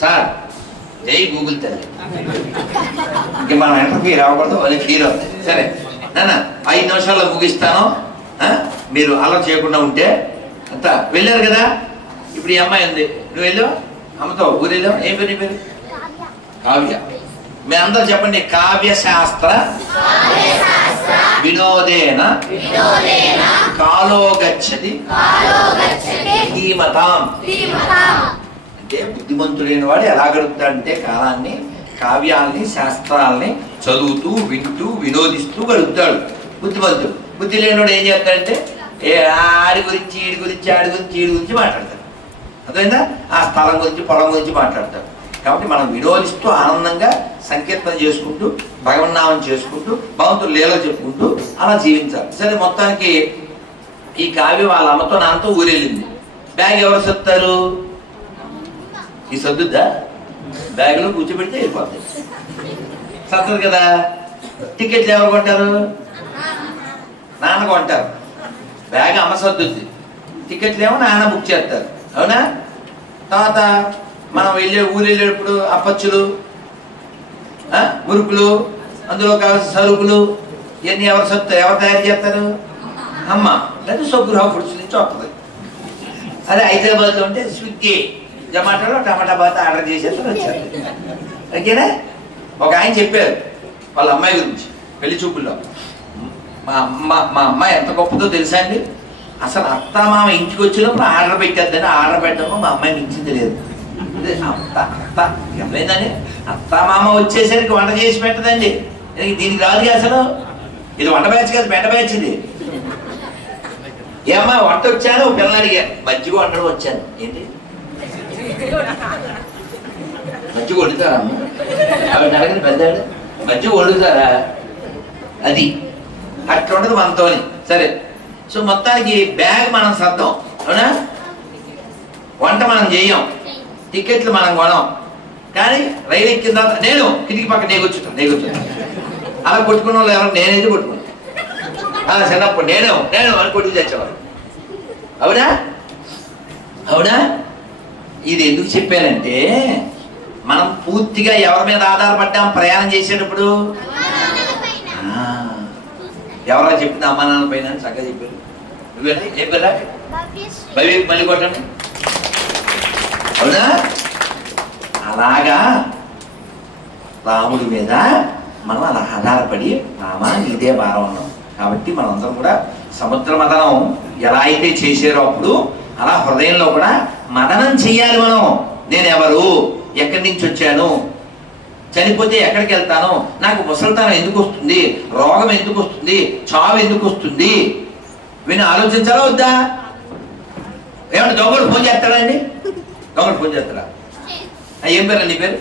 సార్ జై గూగుల్ తల్లి. ఇంక మనం ఎంటర్ అవ్వకూడదు, అది ఫీల్ అవుతుంది. సరే నాన్న 5 నిమిషాల్లో ముగిస్తాను, మీరు అలా చేయకుండా ఉంటే. అంతా వెళ్ళారు కదా. ఇప్పుడు ఈ అమ్మాయి ఉంది, నువ్వు వెళ్ళావు అమ్మతో ఊరు వెళ్ళావు. ఏం పేరు నీ పేరు? కావ్య. మీ అందరూ చెప్పండి. కావ్య శాస్త్ర వినోదేన కాలో గచ్చతి ధీమతాం. అంటే బుద్ధిమంతుడైన వాడు ఎలా గడుపుతాడంటే కాలాన్ని, కావ్యాల్ని శాస్త్రాల్ని చదువుతూ వింటూ వినోదిస్తూ గడుపుతాడు బుద్ధిమంతుడు. బుద్ధి లేనివాడు ఏం చేస్తాడంటే ఆడి గురించి ఈడి గురించి ఆడి గురించి ఈడి గురించి మాట్లాడతాడు. అర్థమైందా? ఆ స్థలం గురించి పొలం గురించి మాట్లాడతాడు. కాబట్టి మనం వినోదిస్తూ ఆనందంగా సంకీర్తన చేసుకుంటూ భగవన్నామం చేసుకుంటూ భగవంతుడు లీల చెప్పుకుంటూ అలా జీవించాలి. సరే మొత్తానికి ఈ కావ్య వాళ్ళ అమ్మతో నాన్నతో ఊరెళ్ళింది. బ్యాగ్ ఎవరు సత్తారు? ఈ సర్దుద్దా? బ్యాగ్లో కూర్చోబెడితే వెళ్ళిపోతాయి. సత్తరు కదా. టికెట్లు ఎవరు కొంటారు? నాన్న కొంటారు. బ్యాగ్ అమ్మ సర్దుద్ది, టికెట్లు ఏమో నాన్న బుక్ చేస్తారు. అవునా? తర్వాత మనం ఊరు వెళ్ళేటప్పుడు అప్పచ్చులు మురుకులు అందులో కావాల్సిన సరుకులు ఇవన్నీ ఎవరు తయారు చేస్తారు? అమ్మ. లేదా స్వగృహ ఫుడ్స్ నుంచి వస్తుంది. అదే హైదరాబాద్లో ఉంటే స్విగ్గీ జొమాటోలో టమాటా బాత్ ఆర్డర్ చేసేస్తారు, వచ్చారు. ఓకేనా? ఒక ఆయన చెప్పారు వాళ్ళ అమ్మాయి గురించి పెళ్లి చూపుల్లో. మా అమ్మాయి ఎంత గొప్పదో తెలుసా అండి? అసలు అత్తమామ ఇంటికి వచ్చినప్పుడు ఆర్డర్ పెట్టేద్దని, ఆర్డర్ పెట్టడం మా అమ్మాయి మించింది లేదు. ఏమైందండి? అత్తమామ వచ్చేసరికి వంట చేసి పెట్టదండి. దీనికి రాదు అసలు. ఇది వంట బ్యాచ్ కాదు, బెండ బ్యాచ్ ఇది. ఏమ్మా వంట వచ్చాను పిల్లలు అడిగాను, మజ్జిగ వంటడం వచ్చాను. ఏంటి మజ్జిగ వండుతారా? ఆవిడ అడగని పెద్దాడు మజ్జిగ వండుతారా? అది అట్లా ఉండదు మనతోని. సరే సో మొత్తానికి బ్యాగ్ మనం సర్దాం. అవునా? వంట మనం చేయం, టికెట్లు మనం కొనం. కానీ రైలు ఎక్కిన తర్వాత నేను కిటికీ పక్క నేగొచ్చుతాను. అలా కొట్టుకున్న వాళ్ళు ఎవరు? నేనైతే కొట్టుకున్నాను. చిన్నప్పుడు నేను అని కొట్టుకు తెచ్చేవారు. అవునా? అవునా? ఇది ఎందుకు చెప్పానంటే మనం పూర్తిగా ఎవరి మీద ఆధారపడ్డాం ప్రయాణం చేసేటప్పుడు? ఎవరో చెప్పింది అమ్మా నాన్న పైన చక్కగా చెప్పారు. ఏం కదా భవి మళ్ళీ కొట్టండి. అవునా? అలాగా రాముడి మీద మనం అలా ఆధారపడి రామా నీదే భారం అన్నాం. కాబట్టి మనందరం కూడా సముద్ర మదనం ఎలా అయితే చేసారో అప్పుడు అలా హృదయంలో కూడా మదనం చెయ్యాలి. మనం నేనెవరు, ఎక్కడి నుంచి వచ్చాను, చనిపోతే ఎక్కడికి వెళ్తాను, నాకు ముసలితనం ఎందుకు వస్తుంది, రోగం ఎందుకు వస్తుంది, చావు ఎందుకు వస్తుంది, విని ఆలోచించాలా వద్దా? ఏమంటే దొంగడు ఫోన్ చేస్తాడా అండి? దొంగడు ఫోన్ చేస్తాడా? ఏం పేరు నీ పేరు?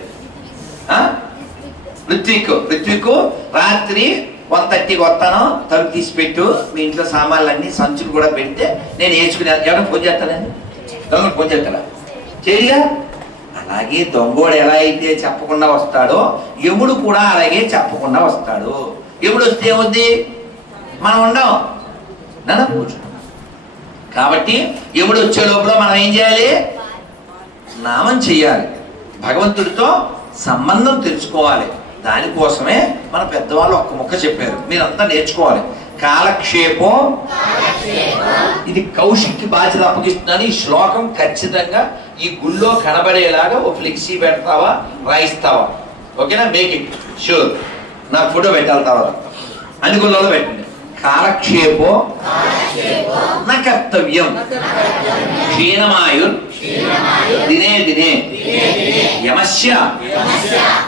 ఋత్విక్. ఋత్విక్ రాత్రి 1:30కి వస్తాను, తలుపు తీసి పెట్టు, మీ ఇంట్లో సామాన్లన్నీ సంచులు కూడా పెడితే నేను వేసుకునే. ఎవరైనా ఫోన్ చేస్తానండి? దొంగడు ఫోన్ చేస్తాడా? చేయగా. అలాగే దొంగోడు ఎలా అయితే చెప్పకుండా వస్తాడో యముడు కూడా అలాగే చెప్పకుండా వస్తాడు. యముడు వస్తే ఏమవుద్ది? మనం ఉండం, నన్ను కూర్చున్నాం. కాబట్టి యముడు వచ్చే లోపల మనం ఏం చేయాలి? నామం చెయ్యాలి, భగవంతుడితో సంబంధం తెచ్చుకోవాలి. దానికోసమే మన పెద్దవాళ్ళు ఒక్క ముక్క చెప్పారు, మీరంతా నేర్చుకోవాలి. కాలక్షేపం. ఇది కౌశిక్కి బాధ్యత అప్పగిస్తున్నాను. ఈ శ్లోకం ఖచ్చితంగా ఈ గుళ్ళో కనబడేలాగా ఓ ఫ్లెక్సీ పెడతావా, రాయిస్తావా? ఓకేనా? Make it sure. నాకు ఫోటో పెట్టాలి, తర్వాత అన్ని గుళ్ళలో పెట్టండి. కాలక్షేపో నా కర్తవ్యం, క్షీణమాయుర్ దినే దినే యమస్య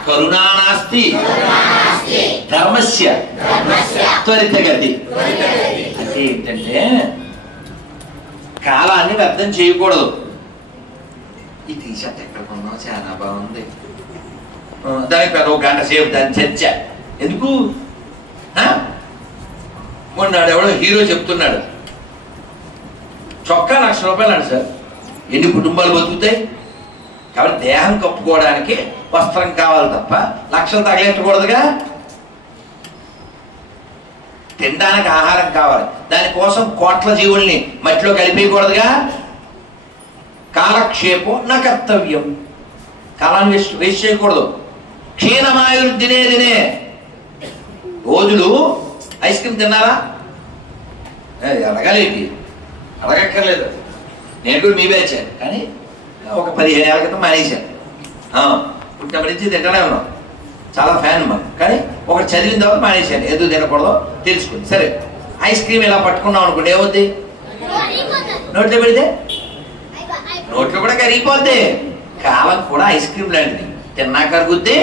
కరుణానాస్తి ధర్మస్య త్వరితగతి. అంటే ఏంటంటే కాలాన్ని వ్యర్థం చేయకూడదు. ఈ టీషర్ట్ ఎక్కడ కొన్నావు, చాలా బాగుంది, దానికి పెద్ద 1 గంట సేపు దాని చర్చ ఎందుకు? మొన్నాడు ఎవడో హీరో చెప్తున్నాడు, చొక్కా 1,00,000 రూపాయలు అండి సార్. ఎన్ని కుటుంబాలు బతుకుతాయి? కాబట్టి దేహం కప్పుకోవడానికి వస్త్రం కావాలి తప్ప లక్షలు తగలెట్టకూడదుగా. తినడానికి ఆహారం కావాలి, దానికోసం కోట్ల జీవుల్ని మట్టిలో కలిపేయకూడదుగా. కాలక్షేపం నా కర్తవ్యం, కాలాన్ని వేస్ట్ చేయకూడదు. క్షీణమాయుర్ దినే దినే. రోజులు ఐస్ క్రీమ్ తిన్నారా? అడగలేంటి? అడగక్కర్లేదు. నేను కూడా మీ బ్యాచ్, కానీ ఒక 15 ఏళ్ళ క్రితం మానేశాను. పుట్టినప్పటి నుంచి తింటూనే ఉన్నాం, చాలా ఫ్యాన్ మనం. కానీ ఒకటి చదివిన తర్వాత మానేశాను, ఎందుకు తినకూడదో తెలుసుకుంది. సరే, ఐస్ క్రీమ్ ఇలా పట్టుకున్నాం అనుకోండి, ఏమవుద్ది? నోట్లో పెడితే నోట్లో కూడా కరిగిపోద్ది. కాలం కూడా ఐస్ క్రీమ్ లాంటిది, తిన్నా కరుగుద్ది,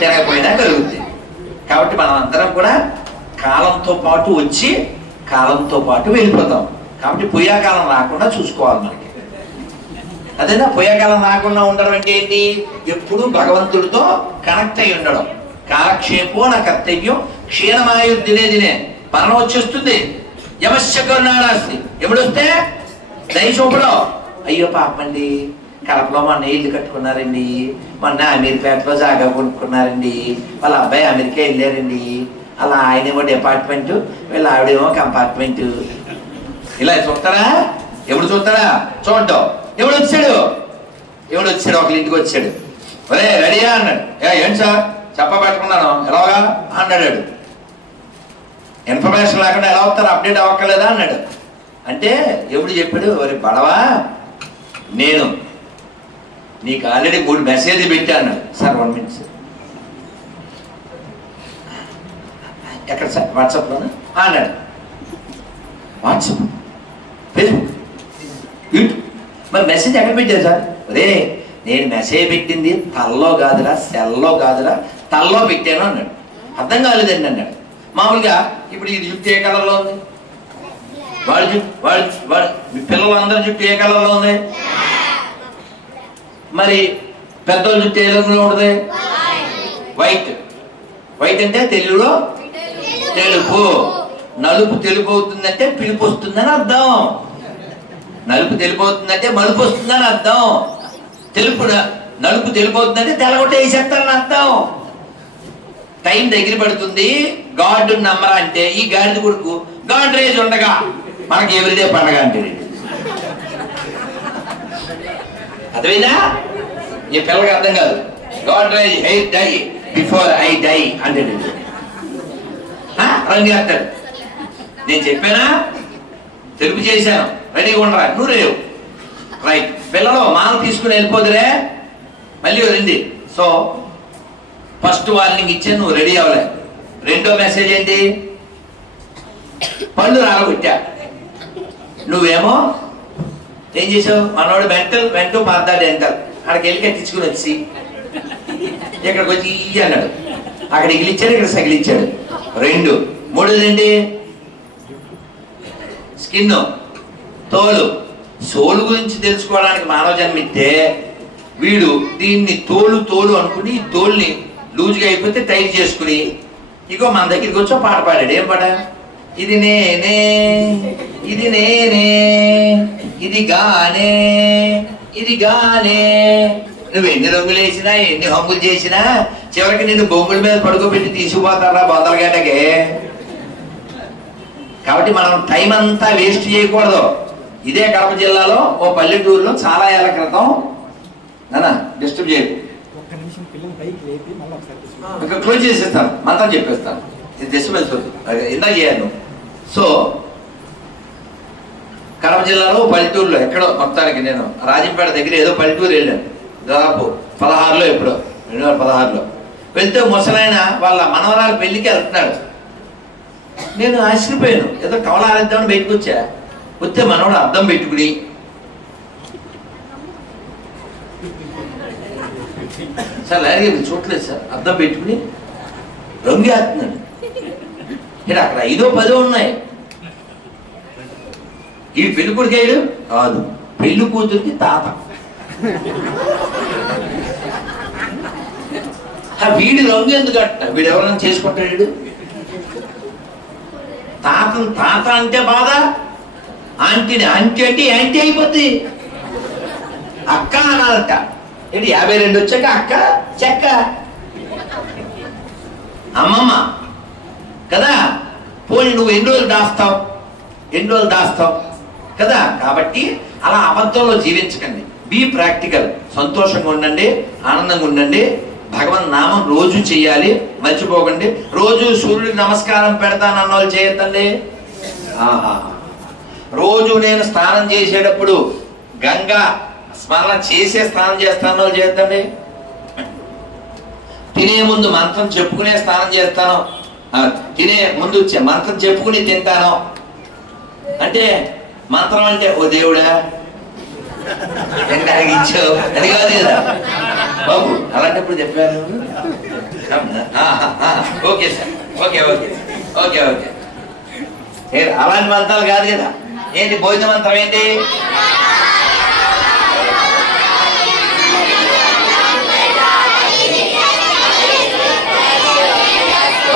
తినకపోయినా కరుగుద్ది. కాబట్టి మనం అందరం కూడా కాలంతో పాటు వచ్చి కాలంతో పాటు వెళ్ళిపోతాం. కాబట్టి పోయాకాలం రాకుండా చూసుకోవాలి మనకి. అదేనా? పోయాకాలం రాకుండా ఉండడం అంటే ఏంటి? ఎప్పుడు భగవంతుడితో కనెక్ట్ అయి ఉండడం. కాలక్షేపో నా కర్తవ్యం, క్షీణమాయు దినే దినే. మరణం వచ్చేస్తుంది. యమస్య కరుణానాస్తి. ఎప్పుడు వస్తే దయ చూపడం. అయ్యో పాపండి, కడపలో మొన్న ఇల్లు కట్టుకున్నారండి, మొన్న అమీర్పేటలో జాగా కొనుక్కున్నారండి, వాళ్ళ అబ్బాయి అమెరికా వెళ్ళారండి, అలా ఆయనేమో డిపార్ట్మెంట్, వీళ్ళ ఆవిడేమో కంపార్ట్మెంట్. ఇలా చూస్తారా? ఎప్పుడు చూస్తారా? చూడటం. ఎవడు వచ్చాడు? ఒకరి ఇంటికి వచ్చాడు, ఒరే రెడీయా అన్నాడు. ఏంటి సార్ చెప్పా పెట్టుకున్నాను, ఎలాగా అన్నాడు. ఇన్ఫర్మేషన్ లేకుండా ఎలా అవుతారు, అప్డేట్ అవ్వక్కర్లేదా అన్నాడు. అంటే ఎప్పుడు చెప్పాడు, ఒరే బడవా, నేను నీకు ఆల్రెడీ 3 మెసేజ్లు పెట్టా అన్నాడు. Sir 1 minute sir. ఎక్కడ సార్? వాట్సాప్లోనా అన్నాడు. WhatsApp, Facebook, YouTube. మరి మెసేజ్ ఎక్కడ పెట్టారు సార్? రే నేను మెసేజ్ పెట్టింది తల్లో కాదురా, సెల్లో కాదురా, తల్లో పెట్టాను అన్నాడు. అర్థం కాలేదండి అన్నాడు. మామూలుగా ఇప్పుడు ఇది జుట్టు ఏ కలర్లో ఉంది? వాడి జుట్టు, మీ పిల్లలందరి జుట్టు ఏ కలర్లో ఉంది? మరి పెద్దోళ్ళ జుట్టు ఏ రంగులో ఉంటుంది? వైట్. వైట్ అంటే తెలుగులో తెలుపు. నలుపు తెలుపు అవుతుందంటే పిలుపు వస్తుందని అర్థం. నలుపు తెలుపు అవుతుందంటే మలుపు వస్తుందని అర్థం. నలుపు తెలుపు అవుతుందంటే తెల్లగొట్ట వేసేస్తారని అర్థం. టైం దగ్గర పడుతుంది, గాడ్ నమ్మరా అంటే ఈ గాడిద కొడుకు గాడ్ రేజ్ ఉండగా మనకి ఎవ్రీడే పండగ అంటే అర్థమైందా? ఈ పిల్లకి అర్థం కాదు. గాడ్ రేజ్ hair dye before I die అంటే రంగు వేస్తాడు. నేను చెప్పానా? తెలుపు చేశాను, రెడీగా ఉండరా, నువ్వు రేవు. రైట్. పిల్లలు మానం తీసుకుని వెళ్ళిపోదురే, మళ్ళీ రండి. సో ఫస్ట్ వార్నింగ్ ఇచ్చే నువ్వు రెడీ అవ్వలే. రెండో మెసేజ్ ఏంటి? పళ్ళు రాలగొట్టా. నువ్వేమో ఏం చేసావు? మనోడు వెంటూ పార్దా డెంటల్ అక్కడికి వెళ్ళి కట్టించుకుని వచ్చి ఇక్కడికి వచ్చి అన్నాడు. అక్కడ ఇగిలిచ్చాడు, ఇక్కడ సగిలిచ్చాడు. 2. 3 ఏంటి? స్కిన్, తోలు. సోలు గురించి తెలుసుకోవడానికి మానవ జన్మిస్తే వీడు దీన్ని తోలు తోలు అనుకుని ఈ తోలుని లూజ్గా అయిపోతే టైట్ చేసుకుని ఇగో మన దగ్గరికి వచ్చి పాట పాడాడు. ఏం పాట? ఇది నేనే, ఇది నేనే, ఇది గానే, ఇది గానే. నువ్వు ఎన్ని రంగులు వేసినా ఎన్ని హంగులు చేసినా చివరికి నిన్ను బొంగుల మీద పడుకోబెట్టి తీసుకుపోతారా బొందలగేటకే. కాబట్టి మనం టైం అంతా వేస్ట్ చేయకూడదు. ఇదే కడప జిల్లాలో ఓ పల్లెటూరులో చాలా ఏళ్ల క్రితం నాన్న డిస్టర్బ్ చేయదు, క్లోజ్ చేసేస్తాను, మంత్రం చెప్పేస్తాను, ఇది డిస్టర్బెన్స్ వద్దు, ఇందా చేయాలి. సో కడప జిల్లాలో పల్లెటూరులో ఎక్కడో మొత్తానికి నేను రాజంపేట దగ్గర ఏదో పల్లెటూరు వెళ్ళాను. దాదాపు 16లో ఎప్పుడో 2016లో వెళ్తే ముసలాయన వాళ్ళ మనవరాల పెళ్లికి వెళ్తున్నాడు. నేను ఆశ్చర్యపోయాను. ఏదో టవల్ ఆరేద్దామని బయటకు వచ్చా. వస్తే మనవాడు అద్దం పెట్టుకుని సార్ లాగే చూడలేదు సార్, అద్దం పెట్టుకుని రంగు వేస్తున్నాడు. ఇక్కడ అక్కడ 5 10 ఉన్నాయి. ఈ పెళ్లి కొడుకేడు కాదు, పెళ్లి కూతురికి తాత. వీడి రంగు ఎందుకు అంట? వీడు ఎవరైనా చేసుకుంటాడు? తాతను తాత అంటే బాధ, ఆంటీని ఆంటీ అంటే యాంటీ అయిపోద్ది. అక్క అనాలట. ఏంటి 52 వచ్చాక అక్క చెక్క అమ్మమ్మ కదా. పోనీ నువ్వు ఎన్ని రోజులు దాస్తావు, ఎన్ని రోజులు దాస్తావు కదా. కాబట్టి అలా అబద్ధంలో జీవించకండి. Be practical. సంతోషంగా ఉండండి, ఆనందంగా ఉండండి. భగవన్ నామం రోజు చెయ్యాలి, మర్చిపోకండి. రోజు సూర్యుడికి నమస్కారం పెడతానన్న వాళ్ళు చేయొద్దండి. రోజు నేను స్నానం చేసేటప్పుడు గంగా స్మరణ చేసే స్నానం చేస్తాను వాళ్ళు చేయొద్దండి. తినే ముందు మంత్రం చెప్పుకునే స్నానం చేస్తాను, తినే ముందు మంత్రం చెప్పుకుని తింటాను. అంటే మంత్రం అంటే ఓ దేవుడా ఇచ్చావు అది కాదు కదా బాబు. అలాంటప్పుడు చెప్పారు. Okay sir, okay okay okay okay. అలాంటి మంత్రాలు కాదు కదా. ఏంటి భోజన మంత్రం ఏంటి?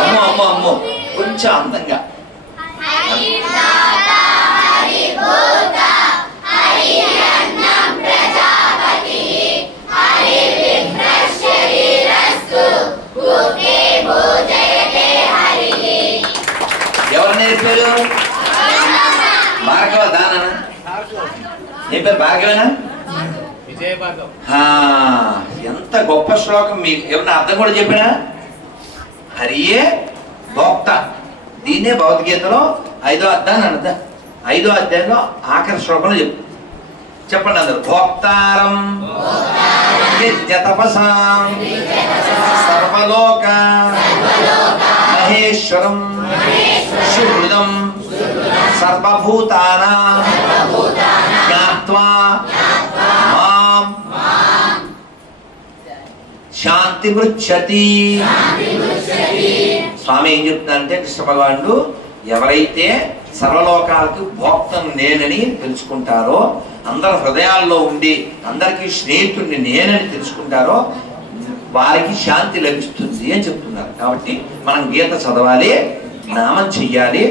అమ్మో అమ్మో అమ్మో కొంచెం అందంగా. ఎవరు నేర్పారు? భార్గవ దానా? నీ పేరు భార్గవేనా? ఎంత గొప్ప శ్లోకం. మీకు ఏమన్నా అర్థం కూడా చెప్పినా? హరియే భోక్త. దీన్నే భగవద్గీతలో 5వ అధ్యాయం అర్థం. 5వ అధ్యాయంలో ఆఖరి శ్లోకంలో చెప్పండి అందరు. భోక్తారం తపసాం సర్వలోక మహేశ్వరం సుహృదం సర్వభూతానాం జ్ఞాత్వా మాం శాంతి మృచ్చతి. స్వామి ఏం చెప్తున్నారంటే కృష్ణ భగవానుడు ఎవరైతే సర్వలోకాలకు భోక్తను నేనని తెలుసుకుంటారో, అందరి హృదయాల్లో ఉండి అందరికీ స్నేహితుడిని నేనని తెలుసుకుంటారో వారికి శాంతి లభిస్తుంది అని చెప్తున్నారు. కాబట్టి మనం గీత చదవాలి, నామం చెయ్యాలి.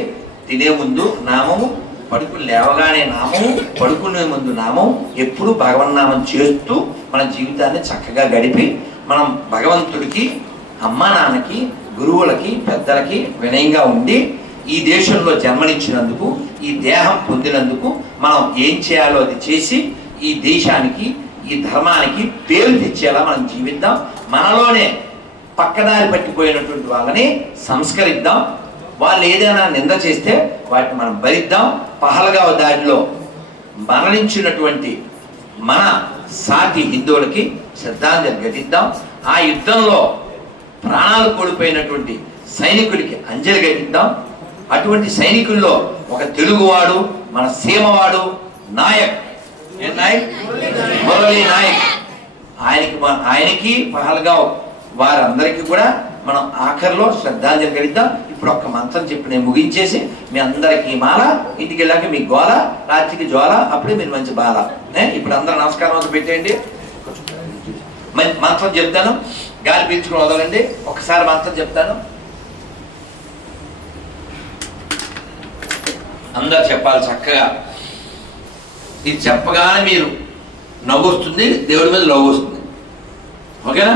తినే ముందు నామము, పడుకుని లేవగానే నామము, పడుకునే ముందు నామం. ఎప్పుడు భగవన్నామం చేస్తూ మన జీవితాన్ని చక్కగా గడిపి మనం భగవంతుడికి, అమ్మా నాన్నకి, గురువులకి, పెద్దలకి వినయంగా ఉండి ఈ దేశంలో జన్మనిచ్చినందుకు, ఈ దేహం పొందినందుకు మనం ఏం చేయాలో అది చేసి ఈ దేశానికి, ఈ ధర్మానికి పేరు తెచ్చేలా మనం జీవిద్దాం. మనలోనే పక్కదారి పట్టిపోయినటువంటి వాళ్ళని సంస్కరిద్దాం. వాళ్ళు ఏదైనా నింద చేస్తే వాటిని మనం భరిద్దాం. పహల్గావ్ దాడిలో మరణించినటువంటి మన సాటి హిందువులకి శ్రద్ధాంజలి ఘటిద్దాం. ఆ యుద్ధంలో ప్రాణాలు కోల్పోయినటువంటి సైనికుడికి అంజలి ఘటిద్దాం. అటువంటి సైనికుల్లో ఒక తెలుగువాడు, మన సీమవాడు నాయక్, మురళీ నాయక్, ఆయనకి పహల్గావ్ వారందరికీ కూడా మనం ఆఖరిలో శ్రద్ధాంజలి గడిద్దాం. ఇప్పుడు ఒక్క మంత్రం చెప్పి నేను ముగించేసి మీ అందరికీ మాల, ఇంటికి వెళ్ళాక మీ గోల, రాత్రికి జ్వాల, అప్పుడే మీరు మంచి బాల. ఇప్పుడు అందరూ నమస్కారం పెట్టేయండి. మంత్రం చెప్తాను, గాలి పీల్చుకుని వదలండి. ఒకసారి మంత్రం చెప్తాను, అందరు చెప్పాలి చక్కగా. ఇది చెప్పగానే మీరు నవ్వు వస్తుంది, దేవుడి మీద నవ్వు వస్తుంది. ఓకేనా?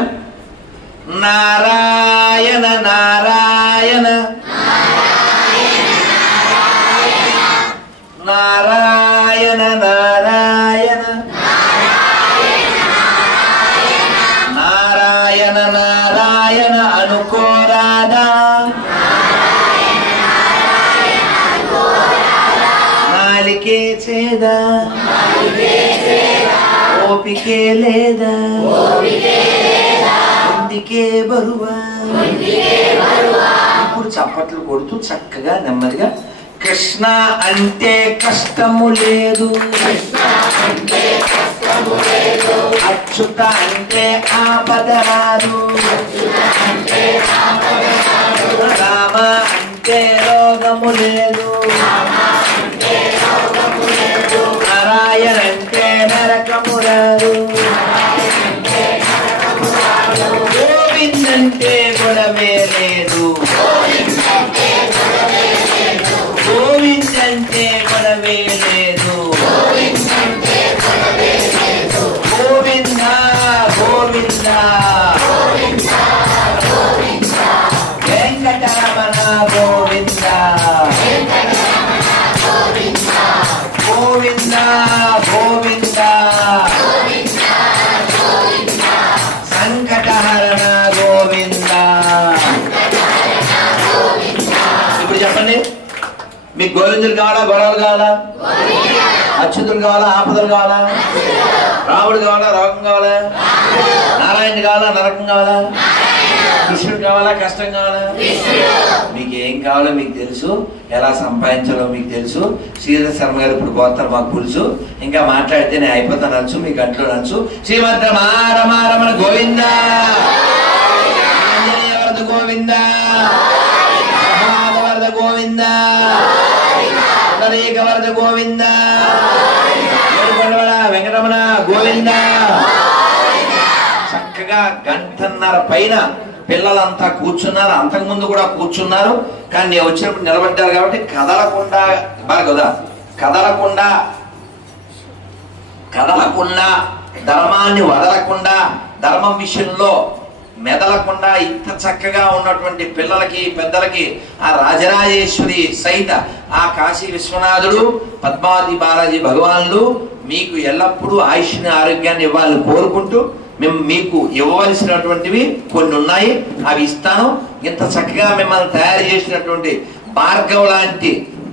నారాయణ నారాయణ నారాయణ నారాయణ నారాయణ నారాయణ అనుకోరాదా, నాలికే చేదా, ఓపికే లేదా, ఒంటికే బరువా. ఇప్పుడు చప్పట్లు కొడుతూ చక్కగా నెమ్మదిగా కృష్ణ అంటే కష్టము లేదు, అచ్యుత అంటే ఆపద రాదు, రామ అంటే రోగము లేదు, నారాయణ అంటే నరకము రాదు, గోవిందంటే గొడవే లేదు, గోవిందంటే గొడవే లేదు, గోవింద గోవింద వెంకటరమణ గోవింద గోవింద గోవింద సంకటహరణ గోవింద. ఇప్పుడు చెప్పండి, మీకు గోవిందులు కావాలా, గొడవలు కావాలా, అచ్యుతులు కావాలా, ఆపదలు కావాలా, రాముడు కావాలా, రోగం కావాలా, నారాయణ కావాలా, నరకం కావాలా, కృష్ణుడు కావాలా, కష్టం కావాలా? మీకు ఏం కావాలో మీకు తెలుసు, ఎలా సంపాదించాలో మీకు తెలుసు. శ్రీధర్ శర్మ గారు ఇప్పుడు పోతారు, మాకు తెలుసు. ఇంకా మాట్లాడితే నేను అయిపోతాను అనొచ్చు, మీ గంటలో అనొచ్చు. శ్రీమద్ రమారమణ గోవింద, వరద గోవింద, వరద గోవింద, వరద గోవింద, వెంకటరమణ గోవింద. చక్కగా గంటన్నర పైన పిల్లలంతా కూర్చున్నారు, అంతకుముందు కూడా కూర్చున్నారు. కానీ నేను వచ్చినప్పుడు నిలబడ్డారు కాబట్టి కదలకుండా బాగా కదా, కదలకుండా ధర్మాన్ని వదలకుండా, ధర్మం విషయంలో మెదలకుండా ఇంత చక్కగా ఉన్నటువంటి పిల్లలకి పెద్దలకి ఆ రాజరాజేశ్వరి సహిత ఆ కాశీ విశ్వనాథుడు, పద్మావతి బాలాజీ భగవానులు మీకు ఎల్లప్పుడూ ఆయుష్ని ఆరోగ్యాన్ని ఇవ్వాలని కోరుకుంటూ, మేము మీకు ఇవ్వవలసినటువంటివి కొన్ని ఉన్నాయి, అవి ఇస్తాను. ఇంత చక్కగా మిమ్మల్ని తయారు చేసినటువంటి భార్గవ్ లాంటి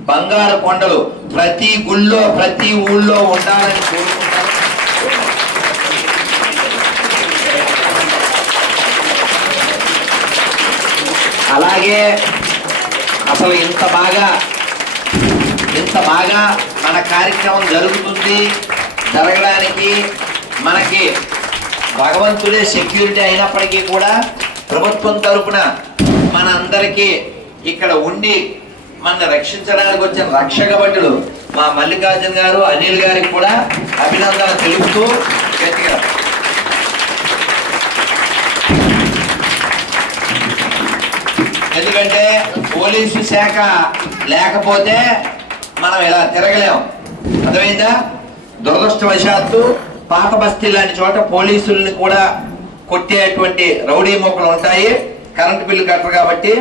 బంగారు కొండలు ప్రతి గుళ్ళో ప్రతి ఊళ్ళో ఉండాలని కోరుకుంటాను. అలాగే అసలు ఇంత బాగా మన కార్యక్రమం జరగడానికి మనకి భగవంతుడే సెక్యూరిటీ అయినప్పటికీ కూడా ప్రభుత్వం తరపున మన అందరికీ ఇక్కడ ఉండి మన రక్షించడానికి వచ్చిన రక్షక భటులు మా మల్లికార్జున గారు, అనిల్ గారికి కూడా అభినందన తెలుపుతూ గట్టిగా ఎందుకంటే పోలీసు శాఖ లేకపోతే మనం ఇలా తిరగలేం, అర్థమైందా? దురదృష్టవశాత్తు పాత బస్తీ లాంటి చోట పోలీసుల్ని కూడా కొట్టేటువంటి రౌడీ మొక్కలు ఉంటాయి, కరెంటు బిల్లు కట్టరు. కాబట్టి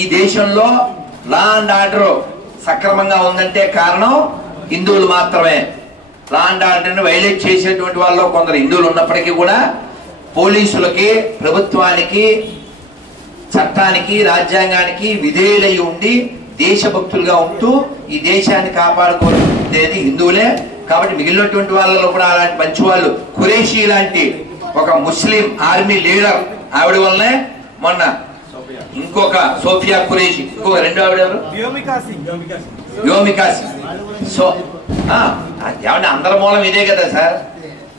ఈ దేశంలో లా అండ్ ఆర్డర్ సక్రమంగా ఉందంటే కారణం హిందువులు మాత్రమే. లా అండ్ ఆర్డర్ని వైలేట్ చేసేటువంటి వాళ్ళు కొందరు హిందువులు ఉన్నప్పటికీ కూడా పోలీసులకి, ప్రభుత్వానికి, చట్టానికి, రాజ్యాంగానికి విధేయులై ఉండి దేశభక్తులుగా ఉంటూ ఈ దేశాన్ని కాపాడుకోలేది హిందువులే. కాబట్టి మిగిలినటువంటి వాళ్ళలో కూడా అలాంటి మంచి వాళ్ళు, ఖురేషీ లాంటి ఒక ముస్లిం ఆర్మీ లీడర్ ఆవిడ వల్లనే మొన్న ఇంకొక సోఫియా ఖురేషీ, ఇంకొక రెండో ఆవిడ ఎవరు, వ్యోమికాసి. సో ఏమంటే అందరి మూలం ఇదే కదా సార్,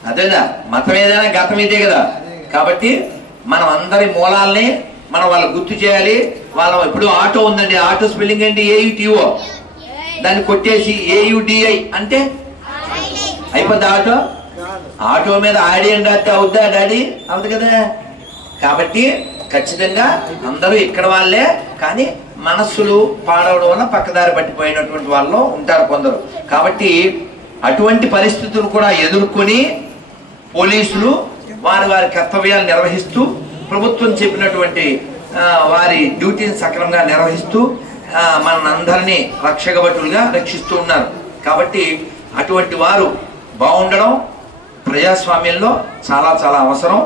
అదేనా? మతం ఏదైనా గతం ఇదే కదా. కాబట్టి మనం అందరి మూలాల్ని మనం వాళ్ళకి గుర్తు చేయాలి. వాళ్ళ ఇప్పుడు ఆటో ఉందండి, ఆటో స్పెల్లింగ్ ఏంటి? AUTO. దాన్ని కొట్టేసి AUDI అంటే అయిపోద్ది ఆటో. ఆటో మీద ఆడి అని రాస్తే అవుద్దా డాడీ? అవుతుంది కదా. కాబట్టి ఖచ్చితంగా అందరూ ఇక్కడ వాళ్ళే, కానీ మనస్సులు పాడవడం వల్ల పక్కదారి పట్టిపోయినటువంటి వాళ్ళు ఉంటారు కొందరు. కాబట్టి అటువంటి పరిస్థితులు కూడా ఎదుర్కొని పోలీసులు వారి వారి కర్తవ్యాలు నిర్వహిస్తూ ప్రభుత్వం చెప్పినటువంటి వారి డ్యూటీని సక్రమంగా నిర్వహిస్తూ మనందరినీ రక్షకభటులుగా రక్షిస్తూ ఉన్నారు. కాబట్టి అటువంటి వారు బాగుండడం ప్రజాస్వామ్యంలో చాలా చాలా అవసరం.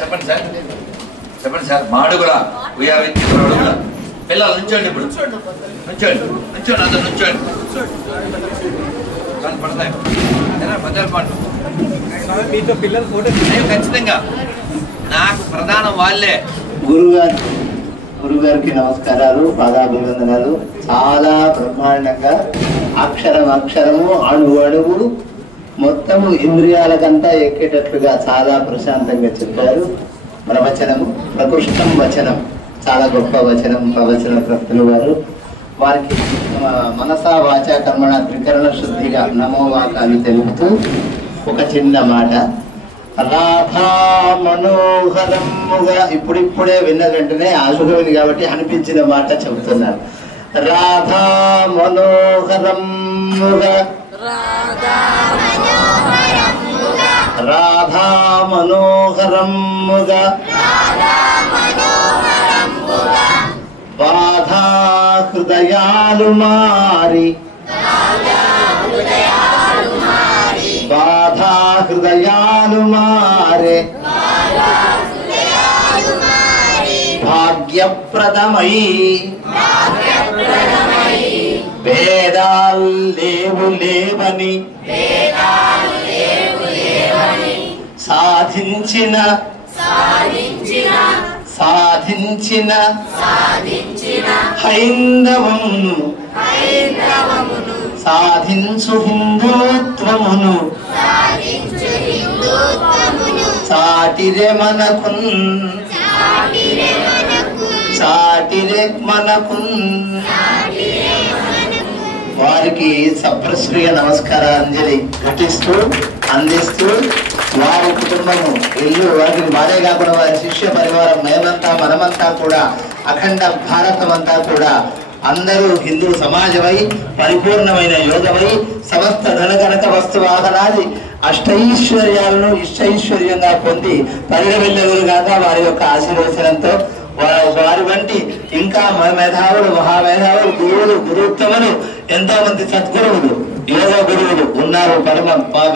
చెప్పండి సార్, చెప్పండి సార్. మాడుగుల పిల్లలు నుంచోండి, ఇప్పుడు నుంచోండి, నుంచోండి, అందరు నుంచోండి. మీతో పిల్లలు ఫోటో ఖచ్చితంగా నాకు ప్రధానం వాళ్ళే. గురుగారికి నమస్కారాలు, పాదాభివందనాలు. చాలా బ్రహ్మాండంగా అక్షరము అణువు అణువు మొత్తము ఇంద్రియాలకంతా ఎక్కేటట్లుగా చాలా ప్రశాంతంగా చెప్పారు. ప్రవచనము ప్రకృష్టం వచనం, చాలా గొప్ప వచనం ప్రవచన కర్తలు వారు. వారికి మనసా వాచా కర్మణ త్రికరణ శుద్ధిగా నమోవాకాలు తెలుపుతూ ఒక చిన్న మాట. రాధా మనోహరముగా ఇప్పుడిప్పుడే విన్న వెంటనే ఆశుభవిని కాబట్టి అనిపించిన మాట చెబుతున్నారు. రాధా మనోహరముగా, రాధా మనోహరముగా బాధా హృదయాలు మారి, బాధా హృదయాలు మారే భాగ్యప్రదమై, భేదాలు లేవు లేవని సాధించిన హైందవమును సాధించు హిందూత్వమును చాటిరే మనకు, చాటిరే మనకు. వారికి సప్రశ్రీయ నమస్కారాంజలి ఘటిస్తూ అందిస్తూ వారి కుటుంబము ఇల్లు వారికి వారే కాకుండా వారి శిష్య పరివారం మేమంతా మనమంతా కూడా అఖండ భారతం అంతా కూడా అందరూ హిందూ సమాజమై పరిపూర్ణమైన యోగమై సమస్త ధనకనక వస్తువాహనాది అష్టైశ్వర్యాలను ఇష్టైశ్వర్యంగా పొంది పరిగెళ్ళగలు కాక వారి యొక్క ఆశీర్వచనంతో వారి వంటి ఇంకా మేధావులు మహామేధావులు గురువులు గురువుత్తములు ఎంతో మంది సద్గురువులు యోగ గురువులు ఉన్నారు.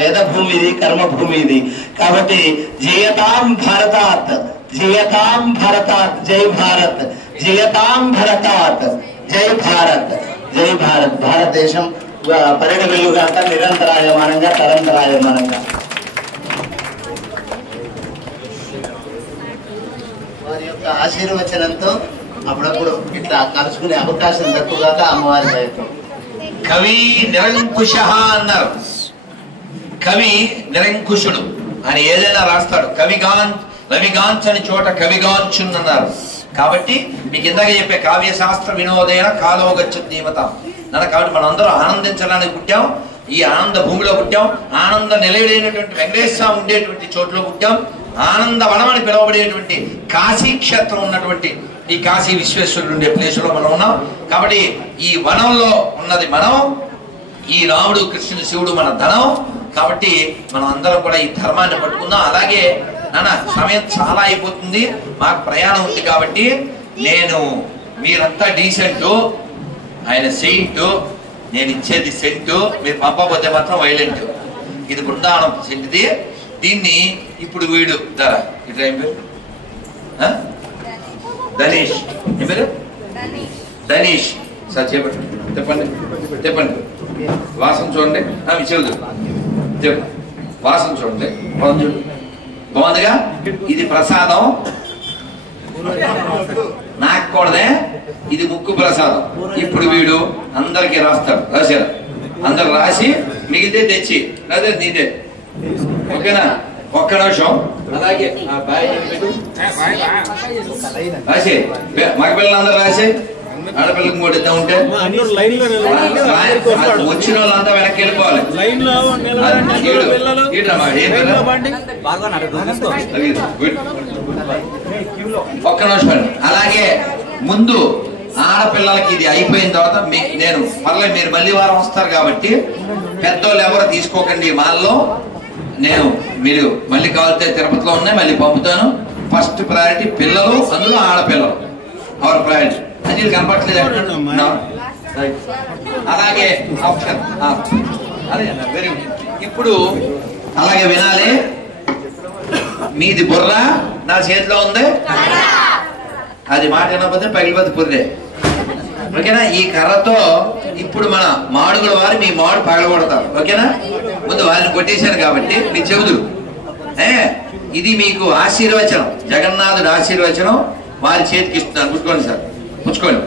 వేద భూమి ఇది, కర్మభూమి ఇది. కాబట్టి జయతాం భారతాత్, జయతాం భారతాత్, జై భారత్, జయతాం భారతాత్, జై భారత్, జై భారత్. భారతదేశం పరిగెళ్ళుగాక నిరంతరాయమానంగా తరంతరాయమానంగా. వారి యొక్క ఆశీర్వచనంతో అప్పుడప్పుడు ఇట్లా కలుసుకునే అవకాశం తక్కువగాక అమ్మవారి ప్రయత్నం. కవి నిరంకుశ అన్నారు. కవి నిరంకుశుడు అని ఏదైనా రాస్తాడు. రవిగాంచని చోట కవిగాంచున్ అన్నారు. కాబట్టి మీకు ఇందాక చెప్పే కావ్య శాస్త్ర వినోదైన కాలో గచ్చతీమత అన్నారు. కాబట్టి మనం అందరం ఆనందించడానికి పుట్టాం, ఈ ఆనంద భూమిలో పుట్టాం, ఆనంద నిలయుడైనటువంటి వెంకటేశ్వర స్వామి ఉండేటువంటి చోట్లో పుట్టాం, ఆనంద వనం అని పిలువబడేటువంటి కాశీ క్షేత్రం ఉన్నటువంటి ఈ కాశీ విశ్వేశ్వరుడు ఉండే ప్లేసులో మనం ఉన్నాం. కాబట్టి ఈ వనంలో ఉన్నది మనం, ఈ రాముడు కృష్ణుడు శివుడు మన ధనం. కాబట్టి మనం అందరం కూడా ఈ ధర్మాన్ని పట్టుకుందాం. అలాగే నాన్న సమయం చాలా అయిపోతుంది, మాకు ప్రయాణం ఉంది. కాబట్టి నేను మీరంతా డీసెంటు, ఆయన సెయింటు, నేను ఇచ్చేది సెంటు, మీరు పంపకపోతే మాత్రం వైలెంట్. ఇది బృందావనం సెంటుది. దీన్ని ఇప్పుడు వీడు ధర ఇట్లా ఏం పేరు ధనీష్ ఏం పేరు ధనీష్ సార్ చెప్పండి చెప్పండి వాసన చూడండి మీ చెవులు చెప్పు వాసన చూడండి బాగుందిగా ఇది ప్రసాదం నాకు కూడదే ఇది ముక్కు ప్రసాదం ఇప్పుడు వీడు అందరికి రాస్తాడు రాశారు అందరు రాసి మిగిలితే తెచ్చి అదే నీదే ఓకేనా ఒక్క నిమిషం అలాగే రాసి మగపిల్లలందరూ రాసి ఆడపిల్లకి మూడు ఇద్దాం ఉంటే వచ్చిన వాళ్ళంతా వెనక్కి వెళ్ళిపోవాలి ఒక్క నిమిషం అలాగే ముందు ఆడపిల్లలకి ఇది అయిపోయిన తర్వాత నేను పర్లేదు మీరు మళ్ళీ వారం వస్తారు కాబట్టి పెద్దోళ్ళు ఎవరు తీసుకోకండి మాల్లో నేను మీరు మళ్ళీ కావాలితే తిరుపతిలో ఉన్నాయి మళ్ళీ పంపుతాను ఫస్ట్ ప్రయారిటీ పిల్లలు అందులో ఆడపిల్లలు అవర్ ప్రయారిటీ అది కనపట్లేదు అలాగే ఆప్షన్ అదే వెరీ గుడ్ ఇప్పుడు అలాగే వినాలి మీది బుర్ర నా చేతిలో ఉంది అది మాట వినకపోతే పగిలిపోతే పుర్రే ఓకేనా ఈ కర్రతో ఇప్పుడు మన మాడుగుల వారు మీ మాడు పగలగొడతారు ఓకేనా ముందు వారిని కొట్టేశారు కాబట్టి మీ చెబుదురు ఇది మీకు ఆశీర్వచనం జగన్నాథుడు ఆశీర్వచనం వారి చేతికి ఇస్తున్నారు పుచ్చుకోండి సార్ పుచ్చుకోండి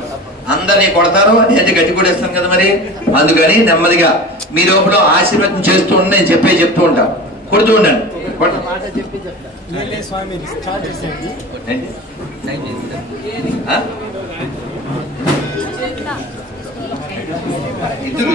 అందరినీ కొడతారు అయితే గట్టి కొట్టేస్తాను కదా మరి అందుకని నెమ్మదిగా మీ లోపల ఆశీర్వచనం చేస్తూ ఉండి నేను చెప్తూ ఉంటాను కొడుతూ ఉండండి ఇద్దరు